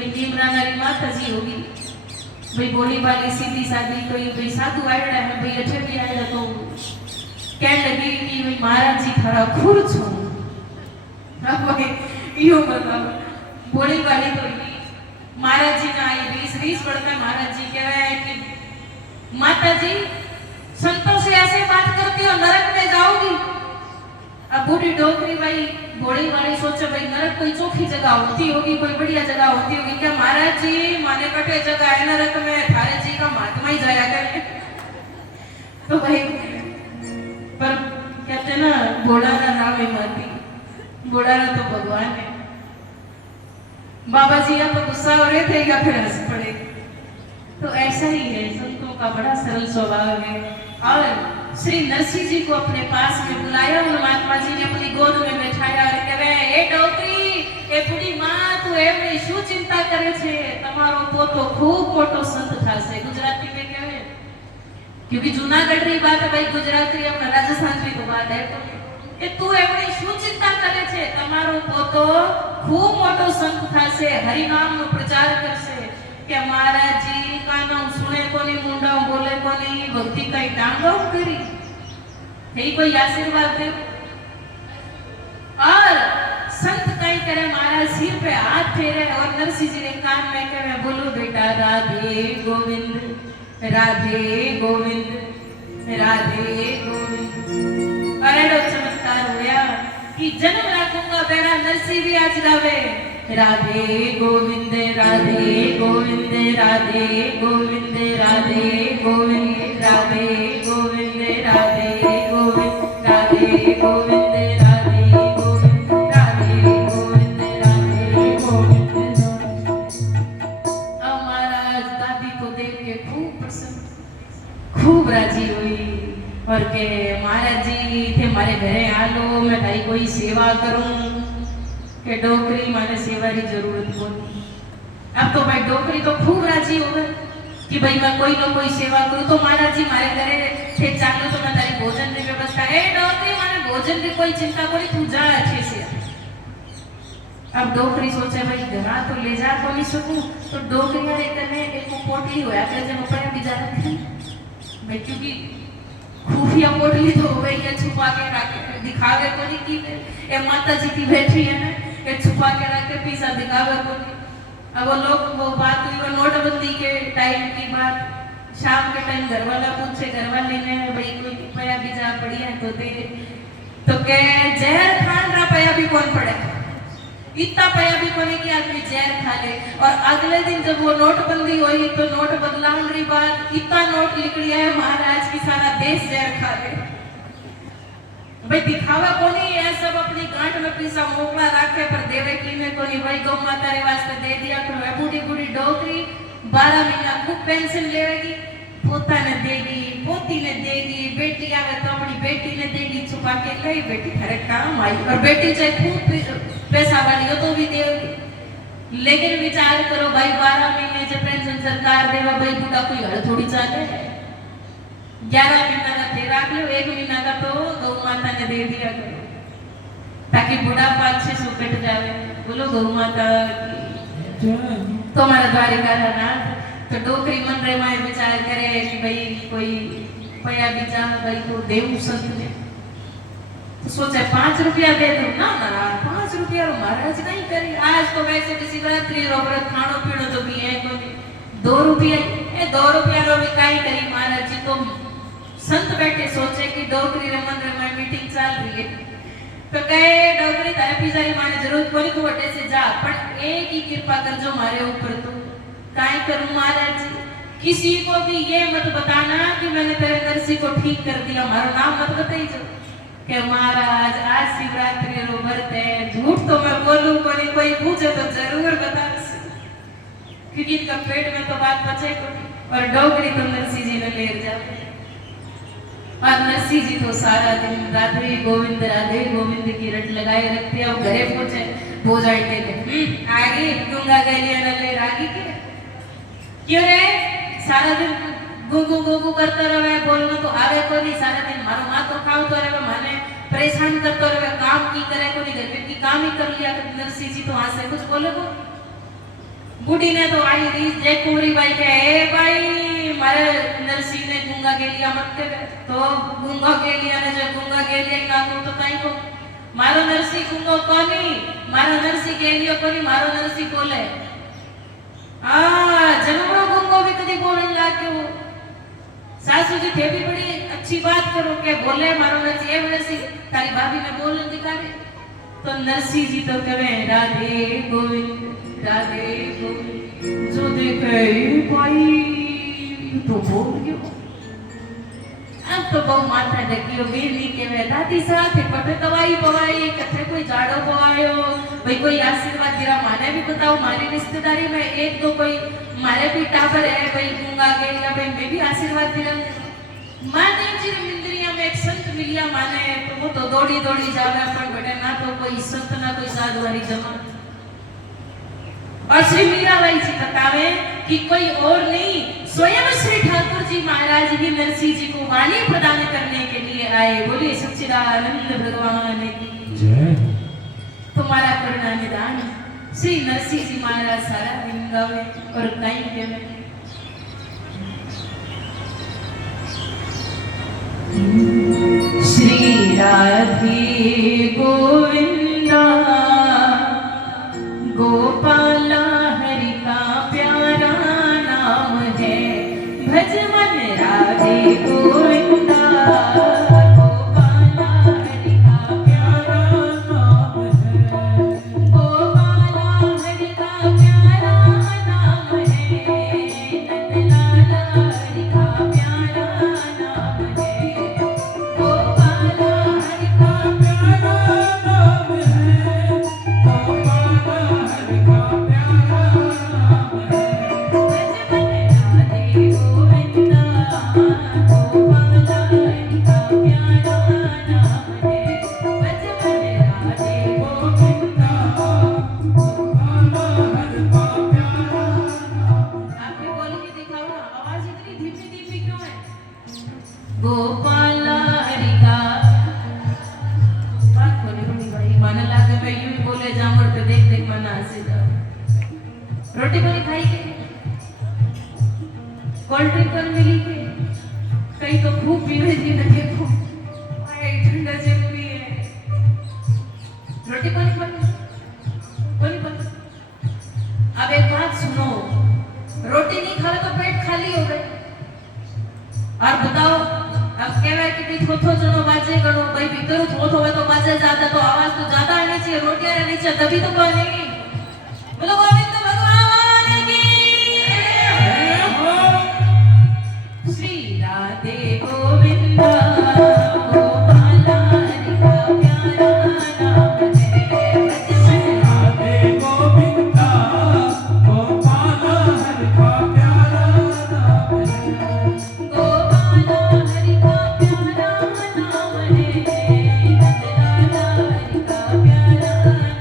नीमरानारी माता जी होगी, भाई बोली वाली सीधी सादी कोई भाई साधु आयड़ा है, भाई अच्छे भी आयड़ा, तो कहने लगी कि भाई महाराज जी थारा खुर छो। अब भाई यूं बताओ, बोली वाली तो महाराज जी ना आई रीस पड़ता है। महाराज जी कह रहे हैं कि माता जी संतों से ऐसे बात करती हो, नरक में जाओगी। अब बूढ़ी डोकरी भाई घोड़ी वाली सोचे भाई नरक कोई चौखी जगह होती होगी, कोई बढ़िया जगह होती होगी क्या? महाराज जी माने कटे जगह है नरक में, थारे जी का महात्मा ही जाया करे। तो भाई पर कहते ना घोड़ा ना नाम ही माती, घोड़ा ना तो भगवान है। बाबा जी आप गुस्सा हो रहे थे या फिर हंस पड़े? तो ऐसा ही है, संतों का बड़ा सरल स्वभाव है। और श्री नरसिंह जी को अपने पास में बुलाया, उन महात्मा जी ने अपनी गोद में बैठाया और कह रहे ए डोकरी, ए बूढ़ी मां तू एमनी शू चिंता करे छे, તમારો પોતો खूब मोटो संत થાશે। गुजराती में कहे, क्योंकि जूनागढ़ री बात है भाई, गुजराती अपना राजस्थान की तो बात है। तो तू एमनी शू चिंता करे छे, તમારો પોતો खूब मोटो संत થાશે, हरि नाम नो प्रचार करશે। કે મહારાજજી કાનો સુણે કોની મુંડા બોલે કોની ભક્તિ કઈ ટાંગો કરી એ કોઈ આશીર્વાદ દે। और संत कई करे महाराज सिर पे हाथ फेरे और नरसिंह जी ने कान में कहे बोलो बेटा राधे गोविंद राधे गोविंद राधे गोविंद। और एडो चमत्कार होया कि जन्म राखूंगा बेड़ा नरसिंह भी आज गावे राधे गोविंद राधे गोविंद राधे गोविंद राधे गोविंद राधे गोविंद राधे गोविंद राधे गोविंद राधे गोविंद राधे गोविंद राधे गोविंद। अब महाराज दादी को देख के खूब प्रसन्न, खूब राजी हुई और के महाराज जी थे मारे घरे आ लो, मैं तारी कोई सेवा करूं। के डोकरी माने सेवा की जरूरत होती। अब तो भाई डोकरी तो खूब राजी हो गए कि भाई मैं कोई ना कोई सेवा करूं। तो महाराज जी मारे घरे थे चालू तो मैं तारी भोजन की व्यवस्था, ए डोकरी माने भोजन की कोई चिंता कोनी, तू जा अच्छे से। अब डोकरी सोचे भाई घरा तो ले जा तो नहीं सकूं, तो डोकरी वाले कने एक पोटली होया के जब ऊपर बिचारा थी भाई, क्योंकि खुफिया पोटली तो होवे या छुपा के रखे दिखावे कोनी की ए माता जी की बैठी है ना, ये छुपा के रखे पीसा दिखावे कोनी। अब वो लोग वो बात हुई वो नोटबंदी के टाइम की बात, शाम के टाइम घर वाला पूछे घर वाले ने भाई कोई पया बीजा बढ़िया तो दे, तो के जहर खान रहा पया भी कौन पड़े, इतना पया भी कोनी कि आदमी जहर खा ले। और अगले दिन जब वो नोटबंदी हुई तो नोट बदलाव रही बात, इतना नोट निकली है महाराज की सारा देश जहर खा ले। भाई दिखावा कोनी है, सब अपनी गांठ में पीसा मोकला रखे पर देवे की में कोनी। भाई गौ माता रे वास्ते दे दिया करो। बूढ़ी बूढ़ी डोकरी 12 महीना खूब पेंशन लेगी, पोता ने देगी, पोती ने देगी, बेटी आवे तो अपनी बेटी ने देगी, छुपा के ले बेटी थारे काम आई। और बेटी चाहे खूब पैसा वाली हो तो भी देगी। लेकिन विचार करो भाई 12 महीने जो पेंशन सरकार देवा, भाई बूढ़ा कोई हड़ थोड़ी चाले। 11 महीना का थे रख लो, 1 महीना का तो गौ माता ने दे दिया करो ताकि बूढ़ा 500-600 कट जावे। बोलो गौ माता तुम्हारा द्वारिका नाथ। तो डोकरी मन रे माए विचार करे कि भाई कोई पया बीजा भाई को देव संत ने, तो सोचे 5 रुपया दे दो ना, 5 रुपया रो महाराज नहीं करे। आज तो वैसे भी शिवरात्रि रो व्रत खाणो पीणो तो भी है कोनी, 2 रुपया ए 2 रुपया रो भी काई करी महाराज जी। तो संत बैठे सोचे कि डोकरी रे मन रे माए मीटिंग चल रही है, तो कहे डोकरी तारे पिजारी माने जरूरत कोनी को वटे से जा, पर एक ही कृपा कर जो मारे ऊपर। तो काई करूं महाराज जी, किसी को भी ये मत बताना कि मैंने तेरे नरसिंह को ठीक कर दिया, मारो नाम मत बताई जो कि महाराज आज शिवरात्रि रो व्रत है। झूठ तो मैं बोलूं कोनी, कोई पूछे तो जरूर बता, क्योंकि इनका पेट में तो बात बचे को। और डोकरी तो नरसिंह जी ने ले जाओ। और नरसी जी तो सारा दिन राधे गोविंद की रट लगाए रखते। अब घरे पहुंचे आगे गूंगा गलिया नले रागी के क्यों रे सारा दिन गू करता रहे बोलना तो आवे को नहीं। सारा दिन मारो माँ तो खाओ तो रहे माने परेशान करते रहे काम की करे को नहीं घर की काम ही कर लिया। नरसी जी तो वहां से कुछ बोले को बूढ़ी ने तो आई रही जय कुंवरी बाई के ए भाई मारे नरसी ने गूंगा के लिया मत के तो गूंगा के लिया ने जो गूंगा के लिया ना को तो कहीं को मारो नरसी गूंगो कोनी मारो नरसी के लियो कोनी मारो नरसी बोले जनमरो गूंगो भी कदी बोलने लाग के वो सासू जी थे भी बड़ी अच्छी बात करो के बोले मारो नरसी ए नरसी तारी भाभी ने बोलने दिखावे तो नरसी जी तो कहे राधे गोविंद जो देखे भाई तो बोल क्यों अब तो बहु माथा डकियो बेनी के वे दादी साथ पटे दवाई पवाई कथे कोई जाड़ो पवायो भाई कोई आशीर्वाद दिरा माने भी बताओ मारी रिश्तेदारी में एक दो कोई मारे भी टाबर है भाई गूंगा गेलिया भाई मैं भी आशीर्वाद दिरा माने जी मिंद्रिया में एक संत मिलिया माने तो वो तो दौड़ी दौड़ी जावे पर बेटे ना तो कोई संत ना कोई साधु वाली जमा। और श्री मीराबाई जी बतावे कि कोई और नहीं स्वयं श्री ठाकुर जी महाराज ही नरसिंह जी को वाणी प्रदान करने के लिए आए। बोलिए सच्चिदानंद भगवान की जय। तुम्हारा करुणा निदान श्री नरसिंह जी महाराज सारा दिन गावे और कहीं के में श्री राधे गोविंदा गोपाला हरि का प्यारा नाम है भज मन राधे गोविंदा गोपाला हरि का प्यारा नाम है गोपाला हरि का प्यारा नाम है नंदलाला हरि का प्यारा नाम है गोपाला हरि का प्यारा नाम है गोपाला हरि का बात बोली बड़ी भाई माने लागे मैं यूं ही बोले जामर पे देख देख मन हंसी जा रोटी बनी खाई के कोल्ड ड्रिंक कर मिली के कहीं तो खूब पीवे जी न देखो आए ठंडा जरूरी है रोटी बनी बनी अब एक बात सुनो रोटी नहीं खावे तो पेट खाली हो गए और बताओ अब कहवे कि थोथो जनो बाजे गणो भाई भीतर थोथो होवे तो बाजे ज्यादा तो आवाज तो ज्यादा आनी चाहिए रोटियां रहनी चाहिए तभी तो बनेगी। बोलो गोविंद भगवान की श्री राधे गोविंदा गोपाला हरि का प्यारा नाम है श्री राधे गोविंदा गोपाला हरि का प्यारा नाम है गोपाला हरि का प्यारा नाम है नंदलाला हरि का प्यारा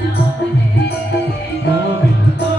नाम है गोविंदा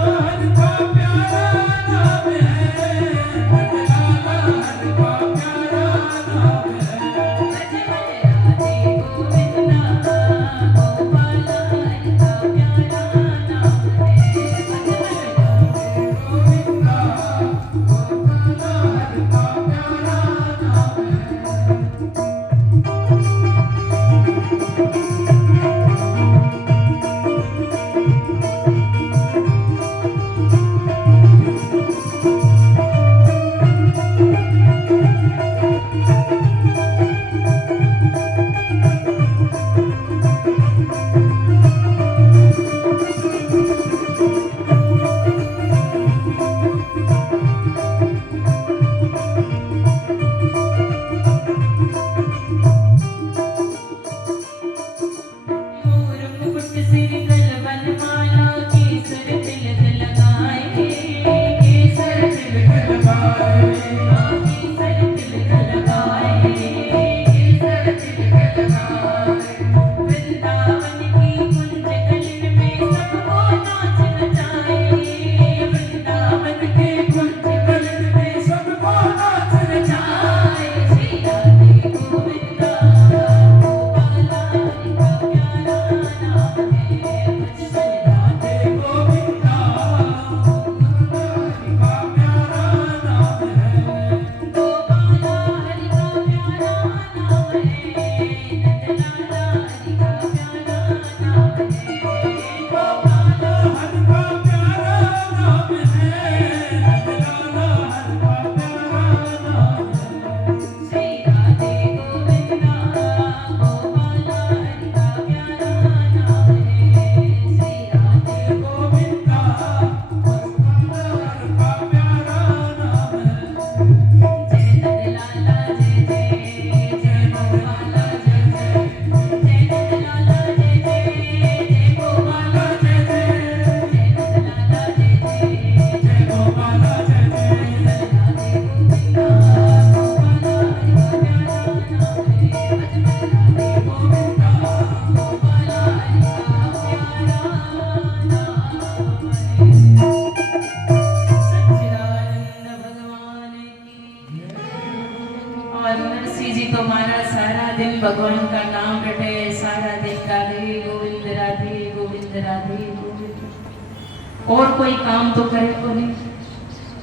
दिन भगवान का नाम रटे, सारा दिन राधे गोविंद राधे गोविंद राधे गोविंद। और कोई काम तो करे को नहीं।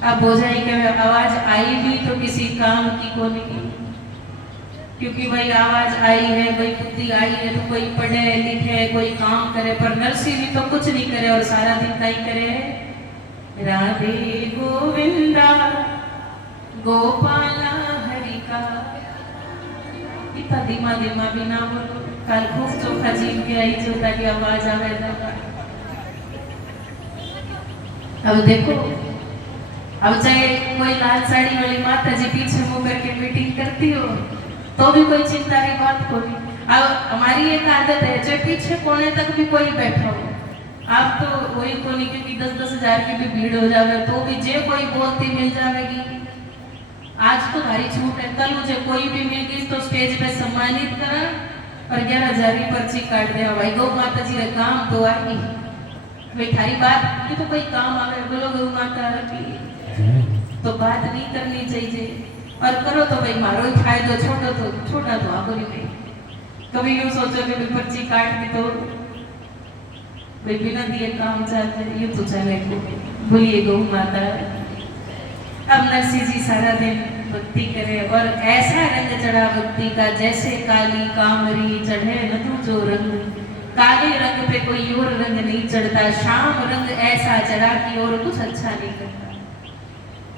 अब बोझाई के आवाज आई भी तो किसी काम की को नहीं, क्योंकि भाई आवाज आई है, भाई बुद्धि आई है तो कोई पढ़े लिखे कोई काम करे, पर नरसी भी तो कुछ नहीं करे और सारा दिन क्या करे, राधे गोविंदा गोपाला हरि का। इतना धीमा धीमा भी ना बोलो, कल खूब चोखा जीव के आई जो ताकि आवाज आवे। अब देखो, अब चाहे कोई लाल साड़ी वाली माता जी पीछे मुंह करके मीटिंग करती हो तो भी कोई चिंता की बात को नहीं। अब हमारी एक आदत है, जो पीछे कोने तक भी कोई बैठा हो, आप तो वही को नहीं, क्योंकि 10-10 हजार की भी भीड़ हो जावे तो भी जे कोई बोलती मिल जाएगी। आज तो भारी छूट है, कल मुझे कोई भी मिल गई तो स्टेज पे सम्मानित करा और 11,000 की पर्ची काट दे। भाई गौ माता जी का काम तो आई भाई, थारी बात ये तो कोई काम आवे, बोलो गौ माता की तो बात नहीं करनी चाहिए, और करो तो भाई मारो ही फायदो, छोटा तो आगो नहीं। कभी यूं सोचो कि पर्ची काट दी तो भाई बिना दिए काम चलते, ये तो चले। बोलिए गौ माता। अब नरसिंह जी सारा दिन भक्ति करे और ऐसा रंग चढ़ा भक्ति का जैसे काली कामरी चढ़े नदू जो रंग। काले रंग पे कोई और रंग नहीं चढ़ता, श्याम रंग ऐसा चढ़ा कि और कुछ अच्छा नहीं करता।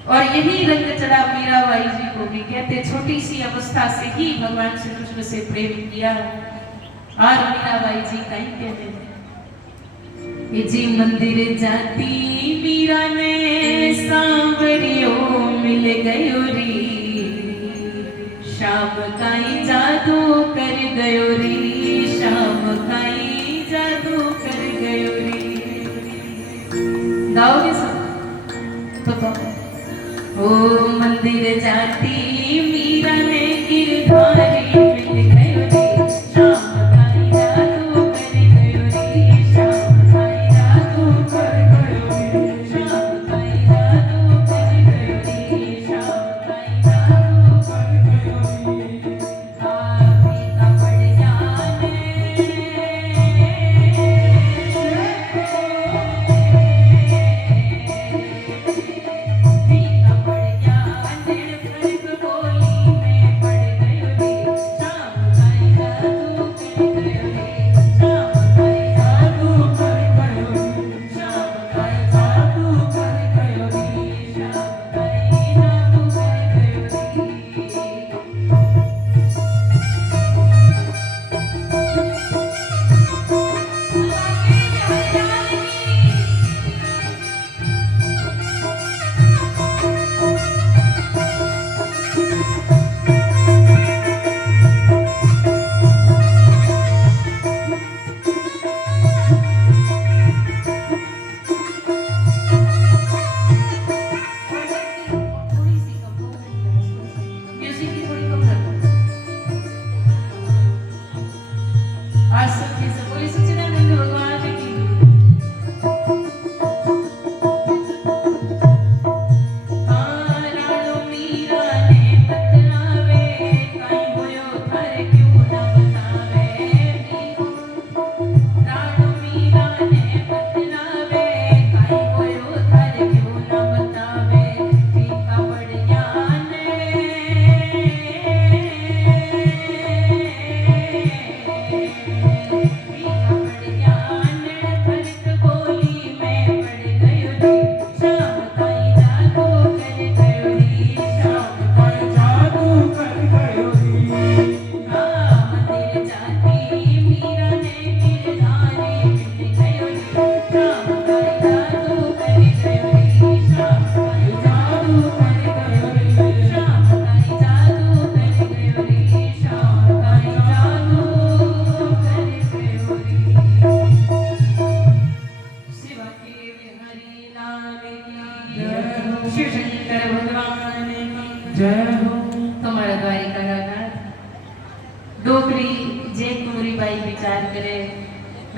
और यही रंग चढ़ा मीराबाई जी को भी कहते, छोटी सी अवस्था से ही भगवान श्री कृष्ण से प्रेम किया। और मीराबाई जी कहीं कहते हैं, जी मंदिर जाती मीरा ने सांवरियो मिल गयो री, शाम काई जादू कर गयो री, शाम काई जादू कर गयो री। गाओगे सब तो गाओ। ओ मंदिर जाती मीरा ने गिरधारी मिल गयो री, शाम काई जादू कर गयो री, शाम काई जादू कर गयो री, शाम काई जादू कर गयो री, शाम काई जादू कर गयो री। काफी का पड़ जाने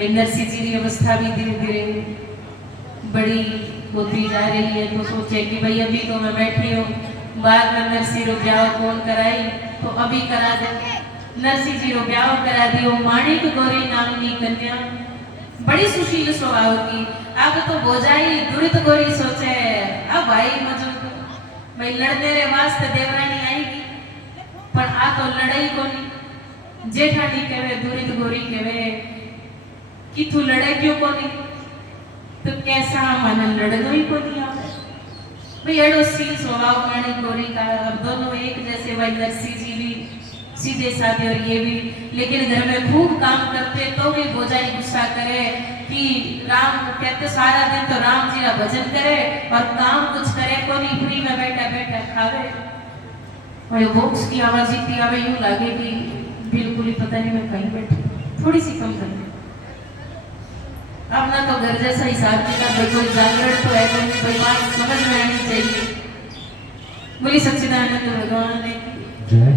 नरसिंह जी की अवस्था भी धीरे धीरे बड़ी होती जा रही है, तो सोचे कि भाई अभी तो मैं बैठी हूँ, बाद में नरसिंह रुक जाओ, कौन कराई तो अभी करा दे। नरसिंह जी रो ब्याह करा दियो माणिक गौरी नामनी कन्या बड़ी सुशील स्वभाव की। अब तो भोजाई दुरित गौरी सोचे अब भाई मजो भाई लड़ने रे वास्ते देवरानी आएगी पर आ तो लड़ाई कोनी। जेठानी कहे दुरित गौरी कहे कि तू लड़े क्यों कोनी तो कैसा मन लड़नो ही कोनी आवे भाई एड़ो सील स्वभाव माणिक गौरी का। अब दोनों एक जैसे भाई नरसिंह जी भी सीधे साधे और ये भी, लेकिन घर में खूब काम करते तो भी भोजाई गुस्सा करे कि राम कहते सारा दिन तो राम जी का भजन करे और काम कुछ करे को नहीं, फ्री में बैठा बैठा खावे। और ये बॉक्स की आवाज इतनी आवे यूं लगे कि बिल्कुल ही पता नहीं मैं कहीं बैठी, थोड़ी सी कम कर ले। अब ना तो घर जैसा हिसाब किताब भाई कोई जागरण तो है कोई भाई बात समझ में आनी चाहिए। बोली सच्चिदानंद भगवान ने जय।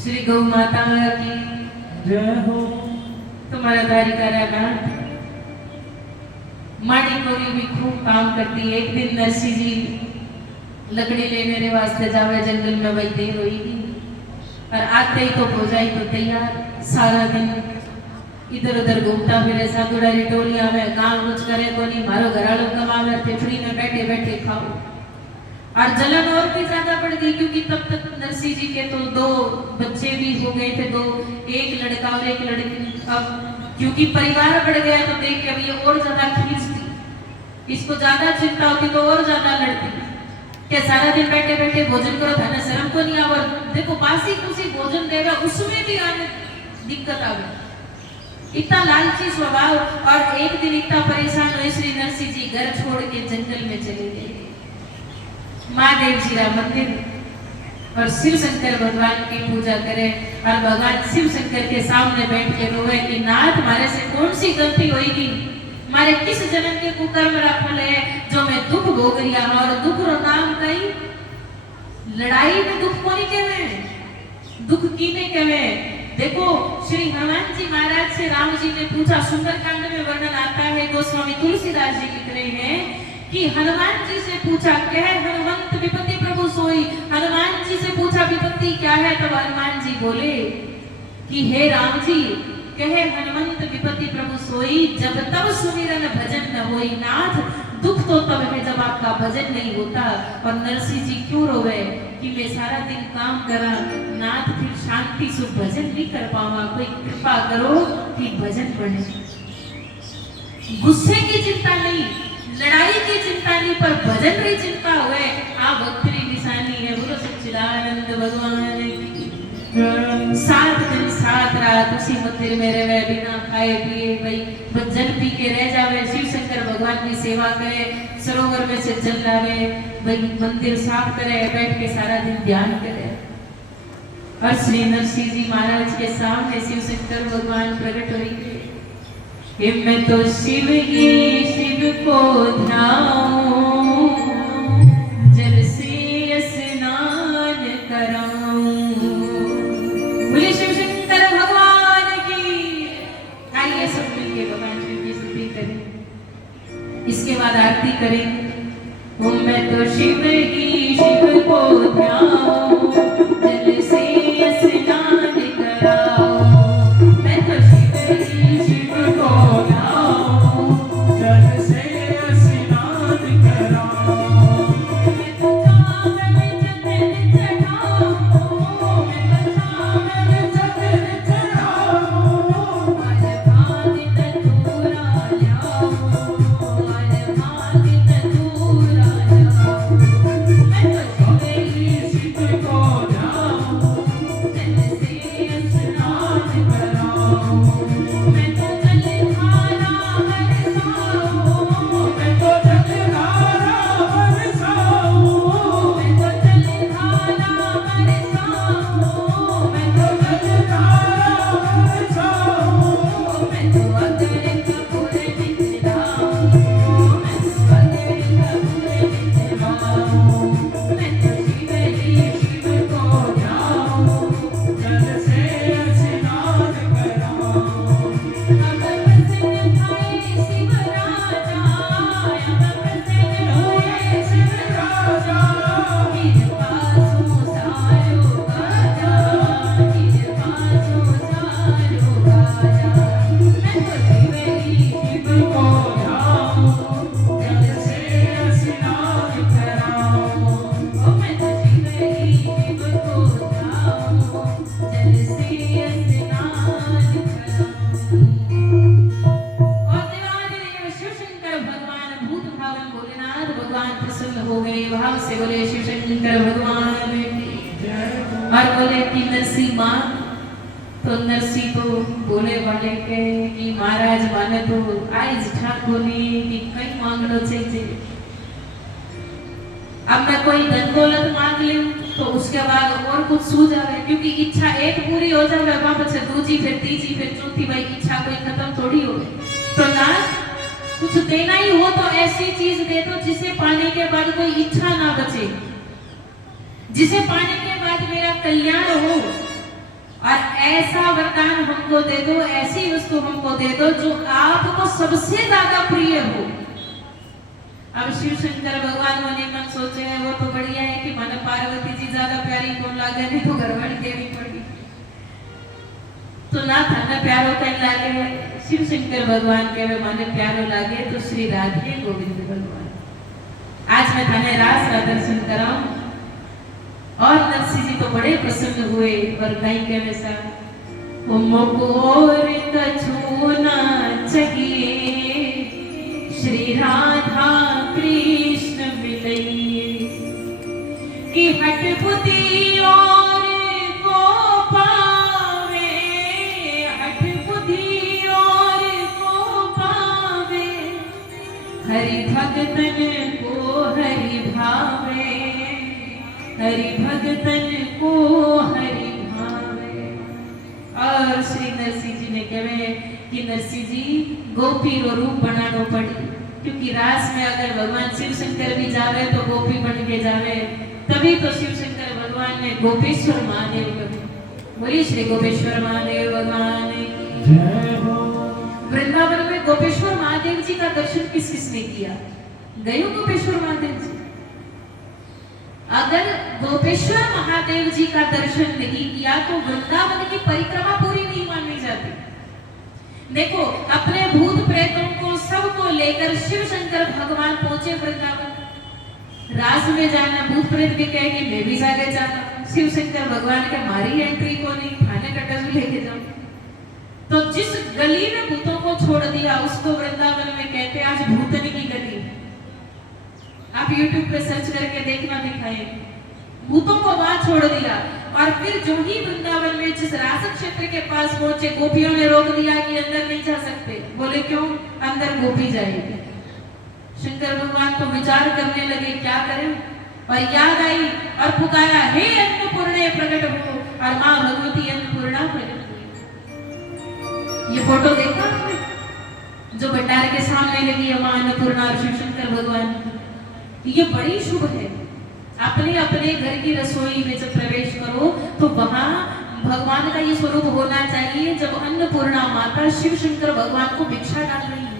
श्री गौ माता की जय हो। तुम्हारा द्वारिका नाथ माड़ी गौरी भी खूब काम करती। एक दिन नरसिंह जी लकड़ी लेने रे वास्ते जावे जंगल में, वही देर होगी और आते ही तो भोजाई तो तैयार। सारा दिन इधर उधर घूमता फिरे साधुड़ा री टोलिया में, काम कुछ करे को नहीं, मारो घराड़ो कमावे थे, फ्री में बैठे बैठे खाओ। और जलन और भी ज्यादा बढ़ गई क्योंकि तब तक नरसिंह जी के तो 2 बच्चे भी हो गए थे, 2, एक लड़का और एक लड़की। अब क्योंकि परिवार बढ़ गया तो देख के अब ये और ज्यादा खींचती, इसको ज्यादा चिंता होती तो और ज्यादा लड़ती क्या सारा दिन बैठे बैठे भोजन करो था ना, शर्म को नहीं आवर। देखो बासी कुसी भोजन देगा उसमें भी आने दिक्कत आ गई, इतना लालची स्वभाव। और एक दिन इतना परेशान हुए श्री नरसिंह जी घर छोड़ के जंगल में चले गए महादेव जी का मंदिर और शिव शंकर भगवान की पूजा करे। और भगवान शिव शंकर के सामने बैठ के रोए कि नाथ हमारे से कौन सी गलती होगी, हमारे किस जन्म के कुकर्म फल है जो मैं दुख भोग रिया। और दुख रो नाम कहीं लड़ाई में दुख को नहीं कहवे, दुख की नहीं कहवे। देखो श्री हनुमान जी महाराज से राम जी ने पूछा, सुंदरकांड में वर्णन आता है, गोस्वामी तुलसीदास जी लिख रहे हैं कि हनुमान जी से पूछा कहे हनुमंत विपत्ति प्रभु सोई। हनुमान जी से पूछा विपत्ति क्या है, तब हनुमान जी बोले कि हे राम जी कहे हनुमंत विपत्ति प्रभु सोई, जब तब सुमिरन भजन न होई। नाथ दुख तो तब है जब आपका भजन नहीं होता। और नरसिंह जी क्यों रोवे कि मैं सारा दिन काम करा नाथ, फिर शांति से भजन नहीं कर पावा, कोई कृपा करो कि भजन बने। गुस्से की चिंता नहीं, लड़ाई की चिंता नहीं, पर भजन की चिंता हुए आ भक्ति निशानी है। बोलो सच्चिदानंद भगवान की। 7 दिन 7 रात उसी मंदिर में रहे बिना खाए पिए, भाई जल पी के रह जावे, शिव शंकर भगवान की सेवा करे, सरोवर में से जल लावे, भाई मंदिर साफ करे, बैठ के सारा दिन ध्यान करे। और श्री नरसिंह जी महाराज के सामने शिव शंकर भगवान प्रकट हुए कि मैं तो शिव ही शिव को ध्याऊं, जल से स्नान कराऊं। बोले शिव शंकर भगवान की। आइए सब मिलके भगवान शिव की स्तुति करें, इसके बाद आरती करें। मैं तो शिव ही शिव को ध्याऊं, जल से स्नान कराऊं। मैं तो शिव ही शिव को ध्याऊं, जल से स्नान कि नरसी मां, तो नरसी तो बोले वाले के कि महाराज माने तो आज ठाकुरी कि कई मांगनो चाहिए। अब मैं कोई धन दौलत मांग लूं तो उसके बाद और कुछ सूझ जाए, क्योंकि इच्छा एक पूरी हो जाए वापस से दूसरी फिर तीसरी फिर चौथी, भाई इच्छा कोई खत्म थोड़ी हो। तो ना कुछ देना ही हो तो ऐसी चीज दे दो जिसे पाने के बाद कोई इच्छा ना बचे, जिसे पाने के बाद मेरा कल्याण हो, और ऐसा वरदान हमको दे दो, ऐसी वस्तु हमको दे दो जो आपको सबसे ज्यादा प्रिय हो। अब शिव शंकर भगवान मन मन सोचे हैं वो तो बढ़िया है कि मन पार्वती जी ज्यादा प्यारी कौन लागे, नहीं तो घरवाली देवी पड़ी। तो ना था ना प्यारो कहीं लागे, शिव शंकर भगवान के माने प्यारो लागे तो श्री राधे गोविंद भगवान। आज मैं थाने रास का दर्शन कराऊं, और नरसिंह जी तो बड़े प्रसन्न हुए और कहीं के वैसा वो मोकोर छूना चाहिए श्री राधा कृष्ण मिलइए, कि हट बुद्धि और को पावे, हट बुद्धि और को पावे, हरि भगतन को हरि भावे, हरि भगतन को हरि भावे। और श्री नरसिंह जी ने कहे कि नरसिंह जी गोपी रो रूप बनानो पड़ी, क्योंकि रास में अगर भगवान शिव शंकर भी जावे तो गोपी बन के जावे, तभी तो शिव शंकर भगवान ने गोपेश्वर महादेव कहे। बोलिए श्री गोपेश्वर महादेव भगवान जय हो। वृंदावन में गोपेश्वर महादेव जी का दर्शन किस किसने किया? गए हो गोपेश्वर महादेव जी? अगर गोपेश्वर महादेव जी का दर्शन नहीं किया तो वृंदावन की परिक्रमा पूरी नहीं मानी जाती। देखो अपने भूत प्रेतों को सबको लेकर शिव शंकर भगवान पहुंचे वृंदावन। रास में जाना, भूत प्रेत भी कहेंगे मैं भी जाके जाना, शिव शंकर भगवान के मारी एंट्री को नहीं, थाने कटा भी लेके जाओ। तो जिस गली में भूतों को छोड़ दिया उसको वृंदावन में कहते आज भूतनी की गली। आप YouTube पे सर्च करके देखना, दिखाए भूतों को वहां छोड़ दिया। और फिर जो ही वृंदावन में जिस रास क्षेत्र के पास पहुंचे, गोपियों ने रोक दिया कि अंदर नहीं जा सकते। बोले क्यों? अंदर गोपी जाएगी। शंकर भगवान तो विचार करने लगे क्या करें, और याद आई और पुकारा हे अन्नपूर्णे प्रकट हो, और मां भगवती अन्नपूर्णा प्रकट हुई। ये फोटो देखा आपने जो भंडार के सामने लगी है, मां अन्नपूर्णा और शिव शंकर भगवान। ये बड़ी शुभ है। अपने अपने घर की रसोई में जब प्रवेश करो तो वहां भगवान का ये स्वरूप होना चाहिए। जब अन्नपूर्णा माता शिव शंकर भगवान को भिक्षा डाल रही है,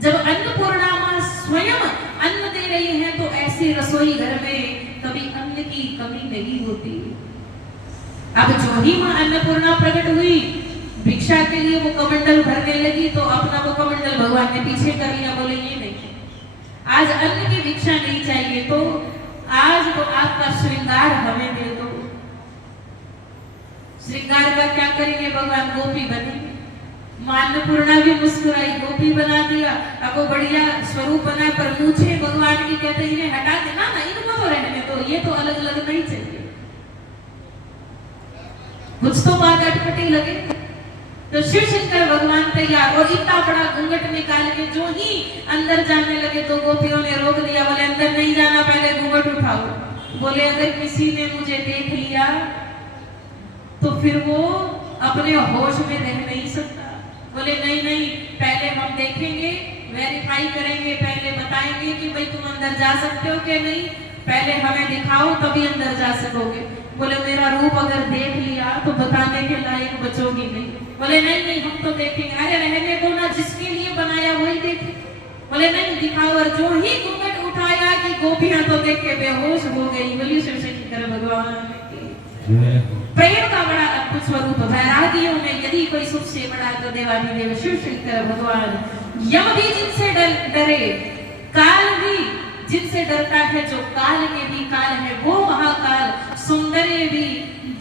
जब अन्नपूर्णा मां स्वयं अन्न दे रही है, तो ऐसी रसोई घर में कभी अन्न की कमी नहीं होती। अब जो ही मां अन्नपूर्णा प्रकट हुई, भिक्षा के लिए वो कमंडल भरने लगी, तो अपना वो कमंडल भगवान ने पीछे कर लिया। बोले ये नहीं, आज अन्न की भिक्षा नहीं चाहिए, तो आज तो आपका श्रृंगार हमें दे दो। श्रृंगार का क्या करेंगे भगवान? गोपी बनी। मां अन्नपूर्णा भी मुस्कुराई, गोपी बना दिया। अब वो बढ़िया स्वरूप बना, पर पूछे भगवान की कहते इन्हें हटा देना ना, इनको तो रहने दो, ये तो अलग अलग नहीं चाहिए। कुछ तो बात अटपटी लगे। तो शिव शंकर भगवान तैयार, और इतना बड़ा घूंघट निकाल के जो ही अंदर जाने लगे तो गोपियों ने रोक दिया। बोले अंदर नहीं जाना, पहले घूंघट उठाओ। बोले अगर किसी ने मुझे देख लिया तो फिर वो अपने होश में रह नहीं सकता। बोले नहीं नहीं, पहले हम देखेंगे, वेरीफाई करेंगे, पहले बताएंगे कि भाई तुम अंदर जा सकते हो कि नहीं, पहले हमें दिखाओ तभी अंदर जा सकोगे। बोले मेरा रूप अगर देख लिया तो बताने के लायक बचोगी नहीं। बोले नहीं नहीं, हम तो देखेंगे। अरे रहने दो ना, जिसके लिए बनाया वही देखे। बोले नहीं दिखाओ। और जो ही घूंघट उठाया कि गोपियां तो देख के बेहोश हो गई। बोलिए शिव शंकर भगवान की। प्रेम का बड़ा अद्भुत स्वरूप वैरागियों में यदि कोई सबसे बड़ा तो देवाधिदेव शिव शंकर भगवान। यम भी जिनसे डरे, काल भी जिनसे डरता है, जो काल के भी काल है वो महाकाल। सुंदर भी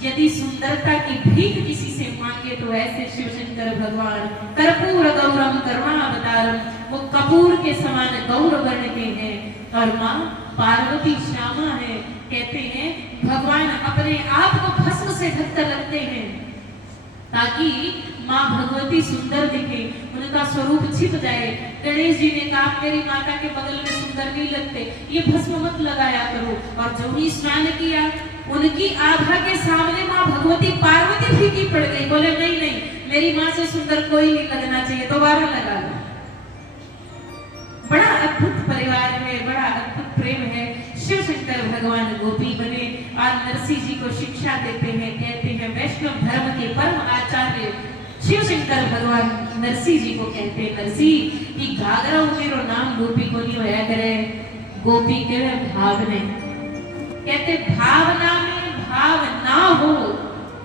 यदि सुंदरता की भीख किसी से मांगे तो ऐसे शिव शंकर भगवान। कर्पूर गौरम कर्मावतारम, वो कपूर के समान गौर वर्ण के हैं। और माँ पार्वती श्यामा है। कहते हैं भगवान अपने आप को भस्म सशक्त लगते हैं, ताकि माँ भगवती सुंदर दिखे, उनका स्वरूप छिप जाए। गणेश जी ने कहा मेरी माता के बगल में सुंदर नहीं लगते, ये भस्म मत लगाया करो। और जो ही स्नान किया, उनकी आभा के सामने माँ भगवती पार्वती फीकी पड़ गई। बोले नहीं नहीं, मेरी माँ से सुंदर कोई नहीं लगना चाहिए, दोबारा लगा लो। बड़ा अद्भुत परिवार है, बड़ा अद्भुत प्रेम है। शिव शंकर भगवान गोपी बने और नरसिंह जी को शिक्षा देते हैं। कहते हैं वैष्णव धर्म के परम आचार्य शिव शंकर भगवान नरसिंह जी को कहते हैं, नरसिंह की घाघरा उमेरो नाम गोपी को नहीं होया करे, गोपी के भावने। कहते भावना में भाव ना हो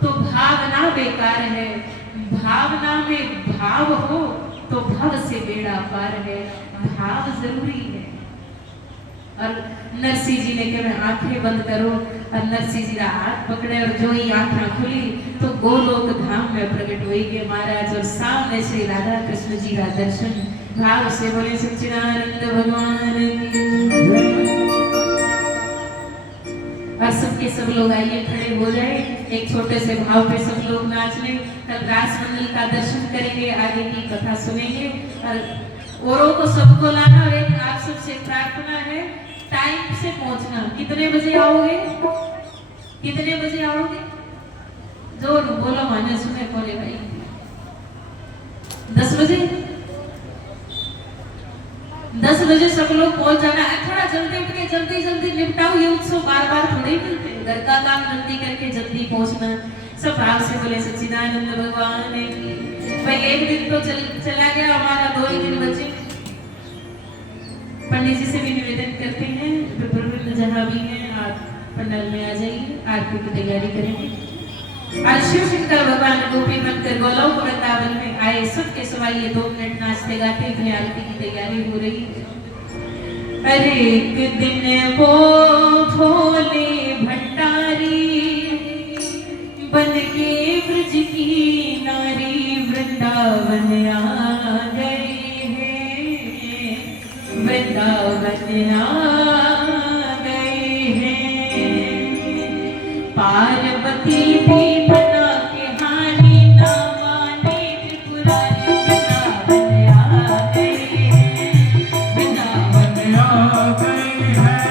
तो भावना बेकार है, भावना में भाव हो तो भव से बेड़ा पार है। भाव जरूरी है। और नरसिंह जी ने कहा आंखें बंद करो, और नरसिंह जी का हाथ पकड़े और जो ही आंखें खुली तो गोलोक धाम में प्रकट हुई के महाराज, और सामने से राधा कृष्ण जी का दर्शन। भाव से बोले सच्चिदानंद भगवान की। और सबके सब लोग आइए खड़े हो जाए, एक छोटे से भाव पे सब लोग नाच लें। कल रास मंडल का दर्शन करेंगे, आगे की कथा सुनेंगे। और औरों को सबको लाना, और एक आप सबसे प्रार्थना है टाइम से पहुंचना। कितने बजे आओगे? कितने बजे आओगे? जोर बोलो, माने सुने बोले भाई। 10 बजे? 10 बजे सब लोग पहुंच जाना है। थोड़ा जल्दी उठ के जल्दी जल्दी निपटाओ, ये उत्सव बार बार थोड़े ही मिलते हैं। घर का काम जल्दी करके जल्दी पहुंचना। सब भाव से बोले सच्चिदानंद भगवान की। भाई एक दिन तो चला गया हमारा, 2 ही दिन बचे। पंडित जी से भी निवेदन करते हैं, प्रवृत्त जहाँ भी हैं आप पंडाल में आ जाइए, आरती की तैयारी करेंगे। आज शिव शंकर भगवान गोपी बनकर गोलोक वृंदावन में आए। सबके सवाइए 2 मिनट नाचते गाते हुए आरती की तैयारी हो रही है। अरे एक दिन वो भोले भंडारी बन के ब्रज की नारी वृंदावन आ गए हैं, वृंदावन आ गए हैं। पार्वती भी बना के हारी, ना माने त्रिपुरारी, वृंदावन आ गए हैं, वृंदावन आ गए हैं।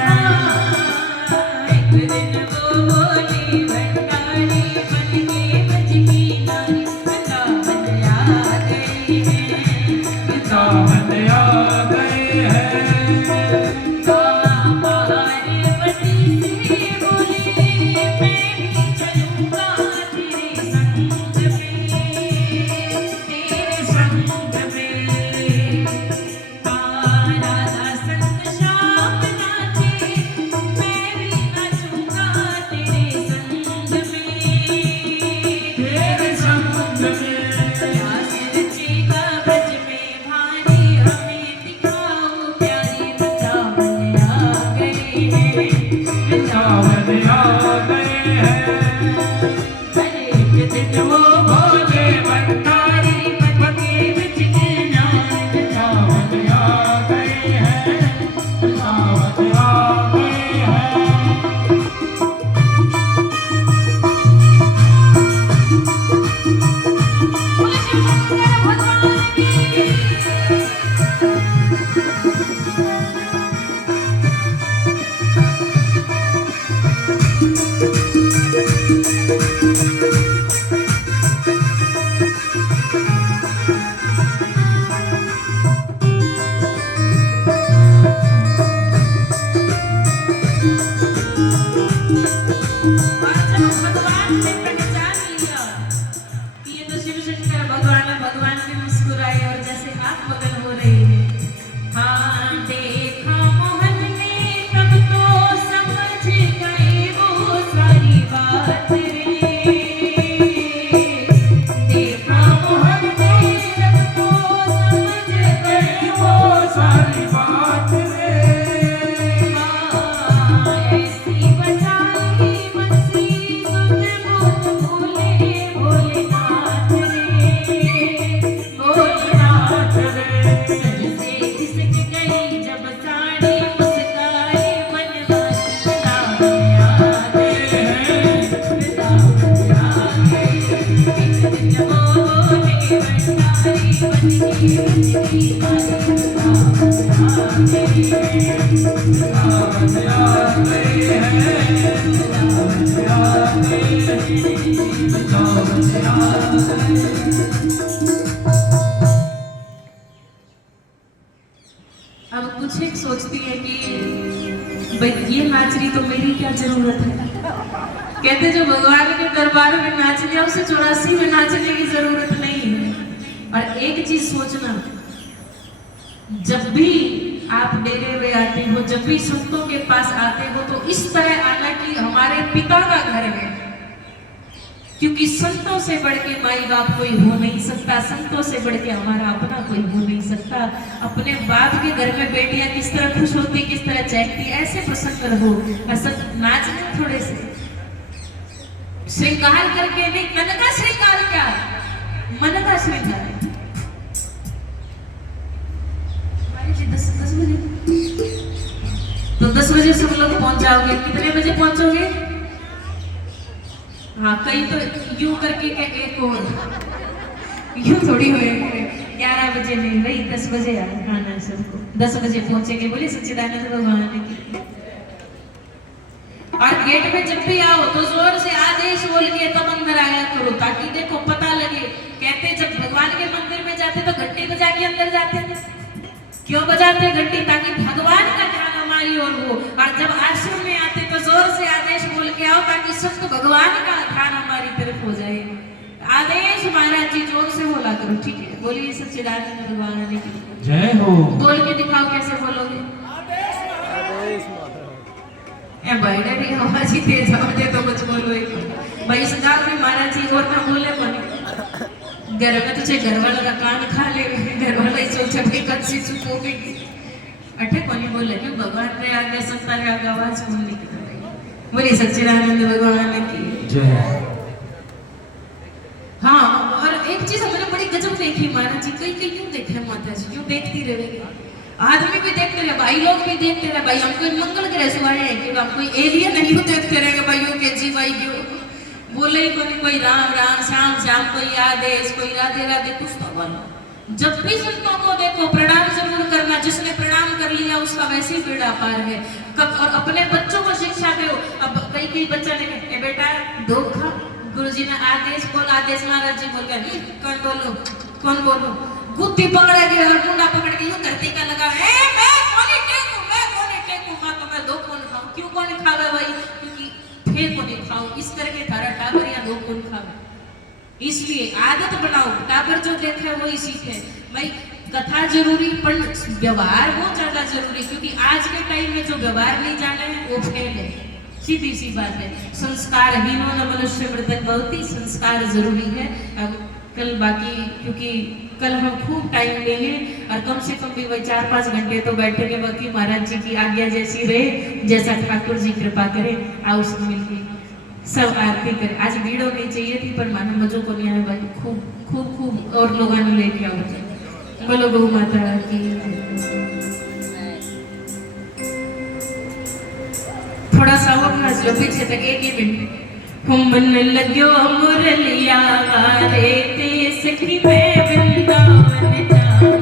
एक दिन वो भोले भंडारी बन के ब्रज की नारी वृंदावन आ गए हैं, वृंदावन आ गए हैं। पार्वती से बोले मैं भी चलूंगा अब कुछ एक सोचती है कि भाई ये नाच रही तो मेरी क्या जरूरत है। कहते जो भगवान के दरबार में नाच लिया उसे 84 में नाचने की जरूरत नहीं है। और एक चीज सोचना, जब भी आप डेरे में आते हो, जब भी संतों के पास आते हो तो इस तरह आना कि हमारे पिता का घर है, क्योंकि संतों से बढ़ के माई बाप कोई हो नहीं सकता, संतों से बढ़ के हमारा अपना कोई हो नहीं सकता। अपने बाप के घर में बेटियां किस तरह खुश होती, किस तरह चहकती, ऐसे प्रसन्न रहो। ऐसा नाच लो थोड़े से, श्रृंगार करके नहीं, मन का श्रृंगार क्या, मन का श्रृंगार। 10 बजे तो 10 बजे सब लोग पहुंच जाओगे। कितने बजे पहुंचोगे? हाँ, कई तो यूं करके एक और यूं थोड़ी हुए 11 बजे नहीं भाई, 10 बजे आना सबको। 10 बजे पहुंचेंगे, बोले सच्चिदानंद भगवान की। और गेट में जब भी आओ तो जोर से आदेश बोल के तब अंदर आया करो, ताकि देखो पता लगे। कहते जब भगवान के मंदिर में जाते तो घंटी बजा के अंदर जाते हैं। क्यों बजाते घंटी? ताकि भगवान का ध्यान हमारी ओर हो। और जब आश्रम में आते तो जोर से आदेश बोल के आओ, ताकि सब भगवान का ध्यान हमारी तरफ हो जाए। आदेश महाराज जी जोर से बोला करो, ठीक है? बोलिए सच्चिदानंद भगवान की जय हो। बोल के दिखाओ, कैसे बोलोगे? भाई डरी आवाज ही तेज आवाज तो कुछ बोलो एक भाई। इस गांव में महाराज जी और ना बोले बने घर में तुझे घर वाला का कान खा ले, घर वाला ही सोचा भाई कच्ची चुप हो गई। अठे कोनी बोले क्यों भगवान रे आगे संता रे आगे आवाज कौन निकल। बोली सच्चिदानंद भगवान की जय। हाँ, और एक चीज हमने बड़ी गजब देखी महाराज जी, कई कई क्यों देखे माता जी, क्यों देखती रहेगी। आदमी भी देखते रहे, भाई लोग भी देखते रहे। भाई हम कोई मंगल ग्रह से आए हैं कि हम कोई एलियन नहीं हो, देखते रहेंगे भाइयों के जी भाई क्यों बोले ही कोई राम राम श्याम श्याम, कोई आदेश, कोई राधे राधे, कुछ तो बोलो। जब भी संतों को देखो प्रणाम जरूर करना, जिसने प्रणाम कर लिया उसका वैसे ही बेड़ा पार है। और अपने बच्चों को शिक्षा दो। अब कई बच्चा ने बेटा धोखा, गुरुजी ने आदेश बोल, आदेश महाराज जी बोल गए कौन बोलो गुत्ती पकड़ेगी और मुंडा पकड़ के यूं धरती का लगा मैं कौन टेकू मां तो मैं दो कौन खाऊं। क्यों कौन खावे भाई? क्योंकि फिर कौन खाऊं इस करके थारा टाबर या दो कौन खावे। इसलिए आदत बनाओ, टाबर जो देखे वो ही सीखे। भाई कथा जरूरी पर व्यवहार वो ज्यादा जरूरी, क्योंकि आज के टाइम में जो व्यवहार नहीं जाने वो फेल है। सीधी सी बात है। संस्कारहीनों न मनुष्य मृतक भवति, संस्कार जरूरी है। अब कल बाकी, क्योंकि कल हम खूब टाइम लेंगे और कम से कम भी वही 4-5 घंटे तो बैठेंगे। बाकी महाराज जी की आज्ञा जैसी रहे, जैसा ठाकुर जी कृपा करे, आओ सब मिलके सब आरती करें। आज भीड़ होनी चाहिए थी पर मानो मजो को नहीं आया भाई, खूब और लोगों ने लेके आओ। बोलो गौ माता की। थोड़ा सा वो नाच लो पीछे तक, एक ही मिनट। हम मन लग्यो मुरलिया रे ते सखी में वृंदावन जाऊं,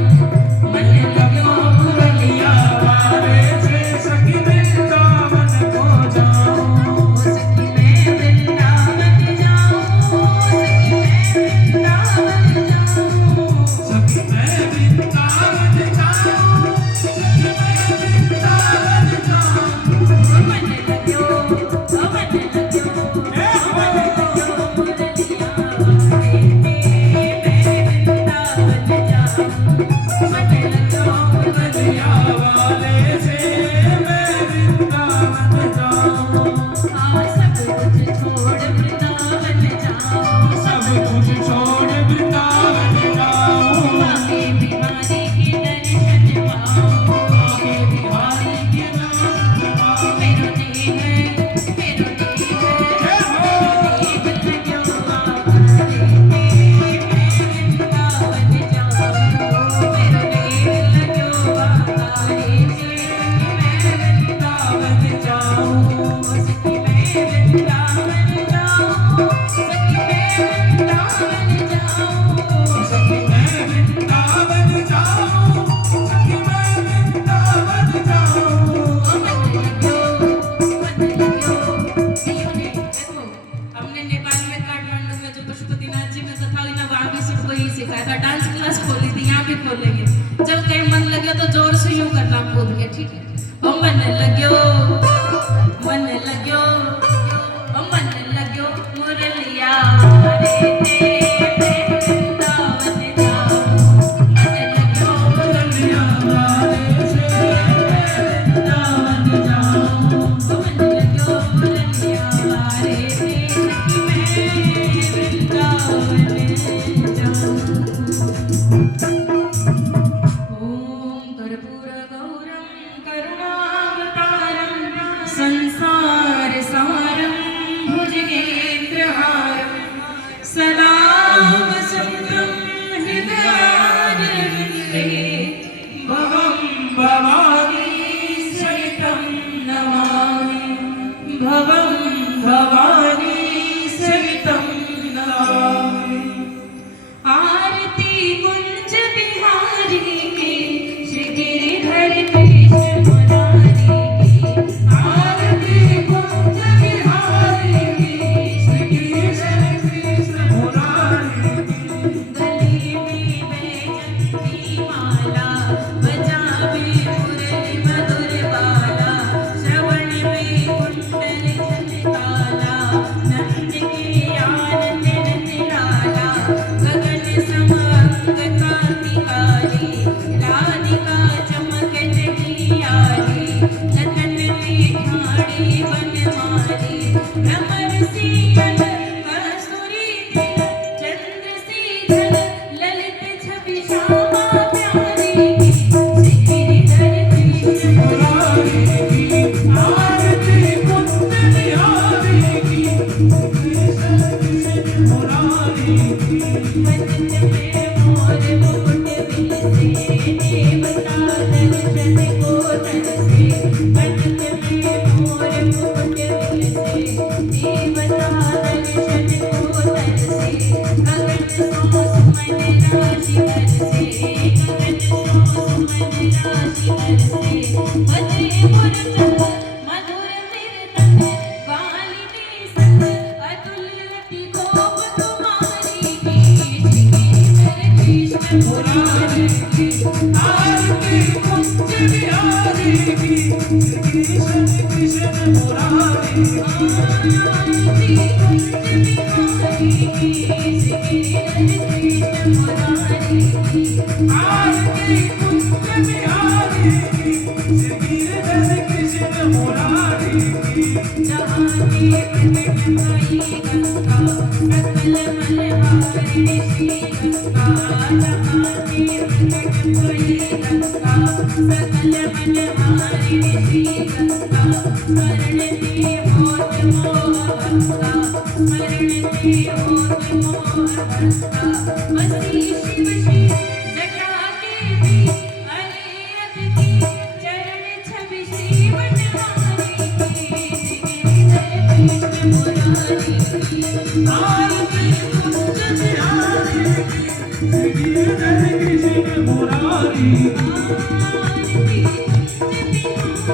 मन लग्यो मुरलिया रे ते सखी में वृंदावन को जाऊं, सखी में वृंदावन जाऊं, सखी में वृंदावन जाऊं, सखी में वृंदावन जाऊं, सखी में वृंदावन जाऊं। मन लग्यो मुरलिया रे ते रखा था, डांस क्लास खोली थी, यहाँ भी खोलेंगे। जब कहीं मन लगे तो जोर से यूं करना कूद के, ठीक है? ओ मन लगो, मन लगो, ओ मन लगो मुरलिया रे ते वृंदावन जाओ, मन लगो मुरलिया रे ते वृंदावन जाओ, ओ मन लगो मुरलिया रे ते मैं वृंदावन जाऊं। ओम कर्पूर गौरम करुणावतारम संसार सारम भुजगेन्द्रहारम सदा वसंतं हृदयारविन्दे भवं भवानी सहितं नमामि, भवं भवानी सहितं नमामि। आरती कुंज बिहारी की, श्री गिरिधर कृष्ण मुरारी की, आरती कुंज बिहारी की, श्री गिरिधर कृष्ण मुरारी की। गली में बैजंती माला, बजावे मुरली मधुर बाला, श्रवण में कुंडल झनकाला, नंद के आनंद नंदलाला, गगन समंग कांतिकारी, राधिका चमकत जियारी, लखन में ठाड़ी बनमाली, भ्रमर शीतल कस्तूरी तिल, चंद्रशीतल ललित छवि श्यामा प्यारी की, श्री गिरिधर कृष्ण मुरारी की, आरती कुंज बिहारी की, कृष्ण कृष्ण मुरारी की। पंच में मोर मुकुट बिलसे, देवता दर्शन को तरसे, पंच में मोर मुकुट बिलसे, देवता दर्शन को तरसे, गगन सो सुमन राशि बरसे, गगन सो सुमन राशि बरसे, बजे मुरचंद मधुर कीर्तन, वालिनी संग अतुल लती गोप कुमारी की, श्री गिरिधर कृष्ण मुरारी की, आरती कुंज बिहारी की, कृष्ण कृष्ण मुरारी की, आरती कुंज बिहारी की, श्री गिरिधर कृष्ण मुरारी की, आरती कुंज बिहारी की, श्री गिरिधर कृष्ण मुरारी की। जहाँ के प्रकट भई गंगा, सकल मलहारिणी श्री गंगा, जहाँ के प्रकट भई गंगा, सकल मलहारिणी श्री गंगा, स्मरण ते होत मोहभंगा, स्मरण ते होत मोहभंगा, बसी शिव श्री जटा के बीच, हरे अदिति चरण छवि श्री वनमाली की, श्री गिरिधर कृष्ण मुरारी की, आरती कुंज बिहारी की, श्री गिरिधर कृष्ण मुरारी की, आरती कुंज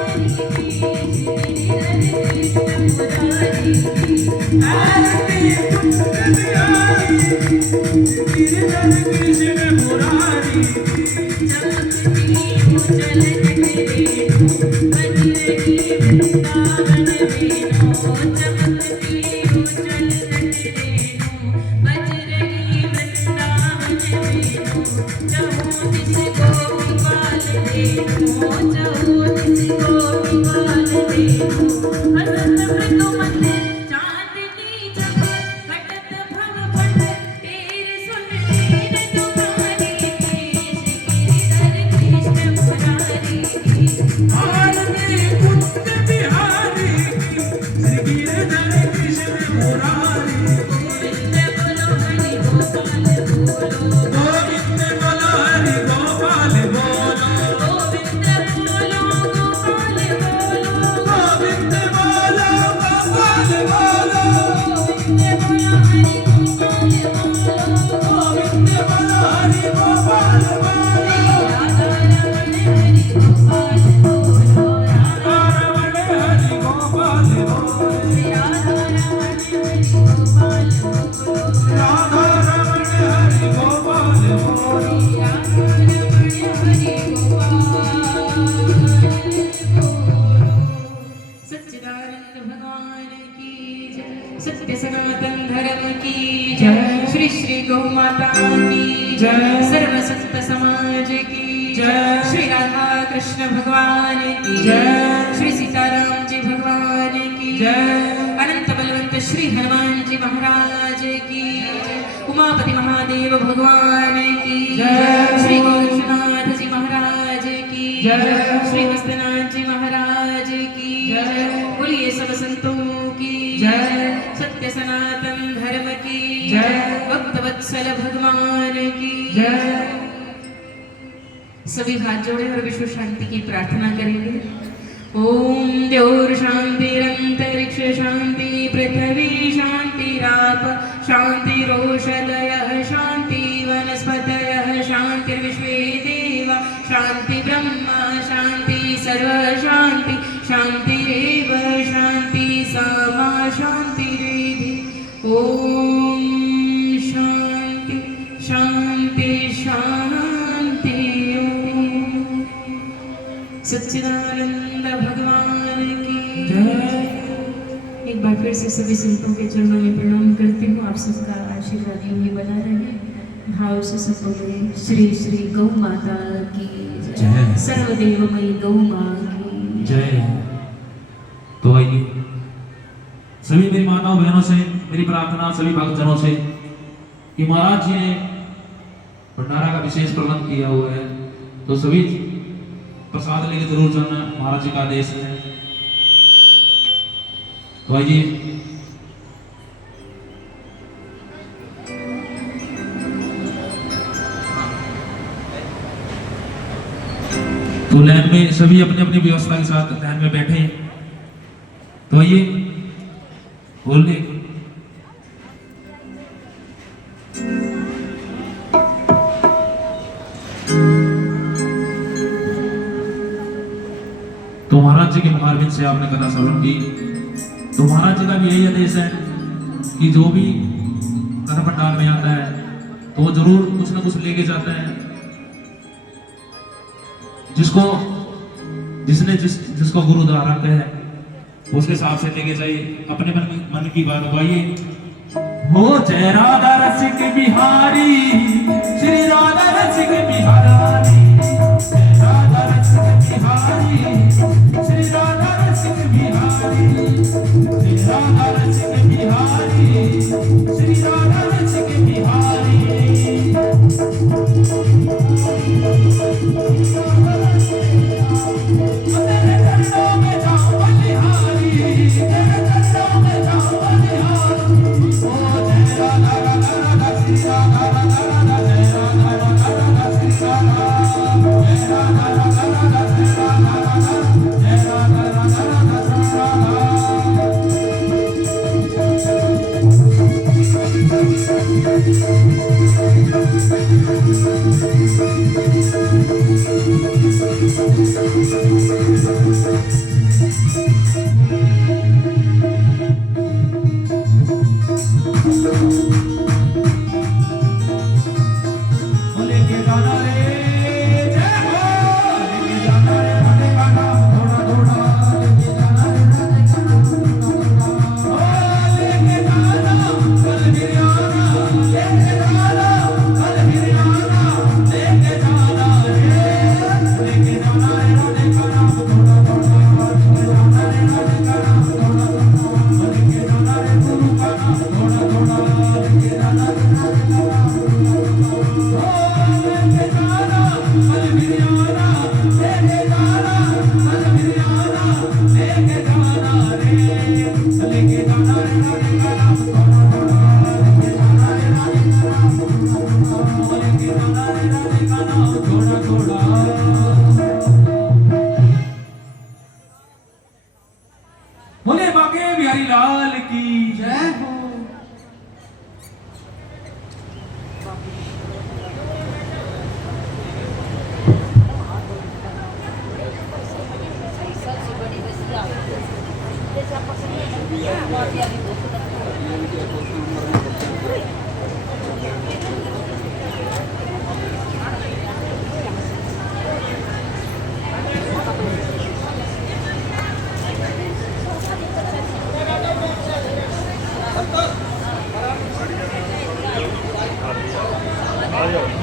बिहारी की, श्री गिरिधर कृष्ण मुरारी की, आरती कुंज बिहारी की, चमकती उज्जवल तट रेणु, बजरंगी वृंदावन वेणु, चहुँ दिस गोपीपाल रेणु, चहुँ दिस गोपीपाल रेणु, हसत मृदु मंद चांदनी चमक, घटत भव फट तेरे सुन लीन तुम्हारी की, श्री गिरिधर कृष्ण मुरारी की, आरती कुंज बिहारी की, श्री गिरिधर कृष्ण मुरारी की। गोविंद बोलो हरि गोपाल बोलो, गोविंद बोलो हरि गोपाल बोलो, गोविंद बोलो गोपाल बोलो, गोविंद बोलो गोपाल बोलो, गोविंद बोलो हरि गोपाल बोलो, गोविंद बोलो हरि गोपाल बोलो, राधा रमण हरि गोपाल बोलो, राधा रमण हरि गोपाल बोलो, राधा रमण हरि गोपाल बोलो, राधा रमण हरि गोपाल जय। श्री श्री गौ माता की जय। सर्व संत समाज की जय। श्री राधा कृष्ण भगवान की जय। श्री सीताराम जी भगवान की जय। अनंत बलवंत श्री हनुमान जी महाराज की उमापति महादेव भगवान की जय। श्री गोरक्षनाथ जी महाराज की जय। श्री हस्तनाथ जी महाराज की जय। बोलिए सब संतों की जय। सत्य सनातन धर्म की जय। भक्त वत्सल भगवान की जय। सभी हाथ जोड़े और विश्व शांति की प्रार्थना करेंगे। ओम द्योर शांतिरंतरिक्ष शांति पृथ्वी शांतिराप शांतिरोषधयः शांति वनस्पतयः शांतिर्विश्वे देवा शांति ब्रह्मा शांति सर्व शांति शांतिरेव शांति सामा शांतिरेधि। ओम शांति शांति शांति। ओम सच्चिदानंद भगवान की जय। एक बार फिर से सभी संतों के चरणों में प्रणाम करती हूँ। आप सबका आशीर्वाद यूं ही बना रहे। भाव से सब बोले श्री श्री गौ माता की जय। सर्वदेवमयी गौ माँ की जय। तो आइए सभी मेरी माताओं बहनों से मेरी प्रार्थना सभी भक्तजनों से कि महाराज जी ने भंडारा का विशेष प्रबंध किया हुआ है, तो सभी प्रसाद लेके जरूर जाना, महाराज जी का आदेश है। तो आइए तो लाइन में सभी अपनी अपनी व्यवस्था के साथ लाइन में बैठे। तो आइए बोलने तो महाराज जी के मुखारबिन से आपने कथा श्रवण की। तो महाराज जी का भी यही आदेश है कि जो भी कथा भंडार में आता है तो वो जरूर कुछ ना कुछ लेके जाता है। जिसको गुरु धारक है उसके हिसाब से लेके जाइए, अपने मन की बात उगाइए। हो जय राधा रसिक बिहारी श्री राधा रसिक बिहारी जय राधा रसिक बिहारी श्री राधा रसिक बिहारी जय राधा रसिक बिहारी श्री राधा रसिक बिहारी। Yeah. Nah,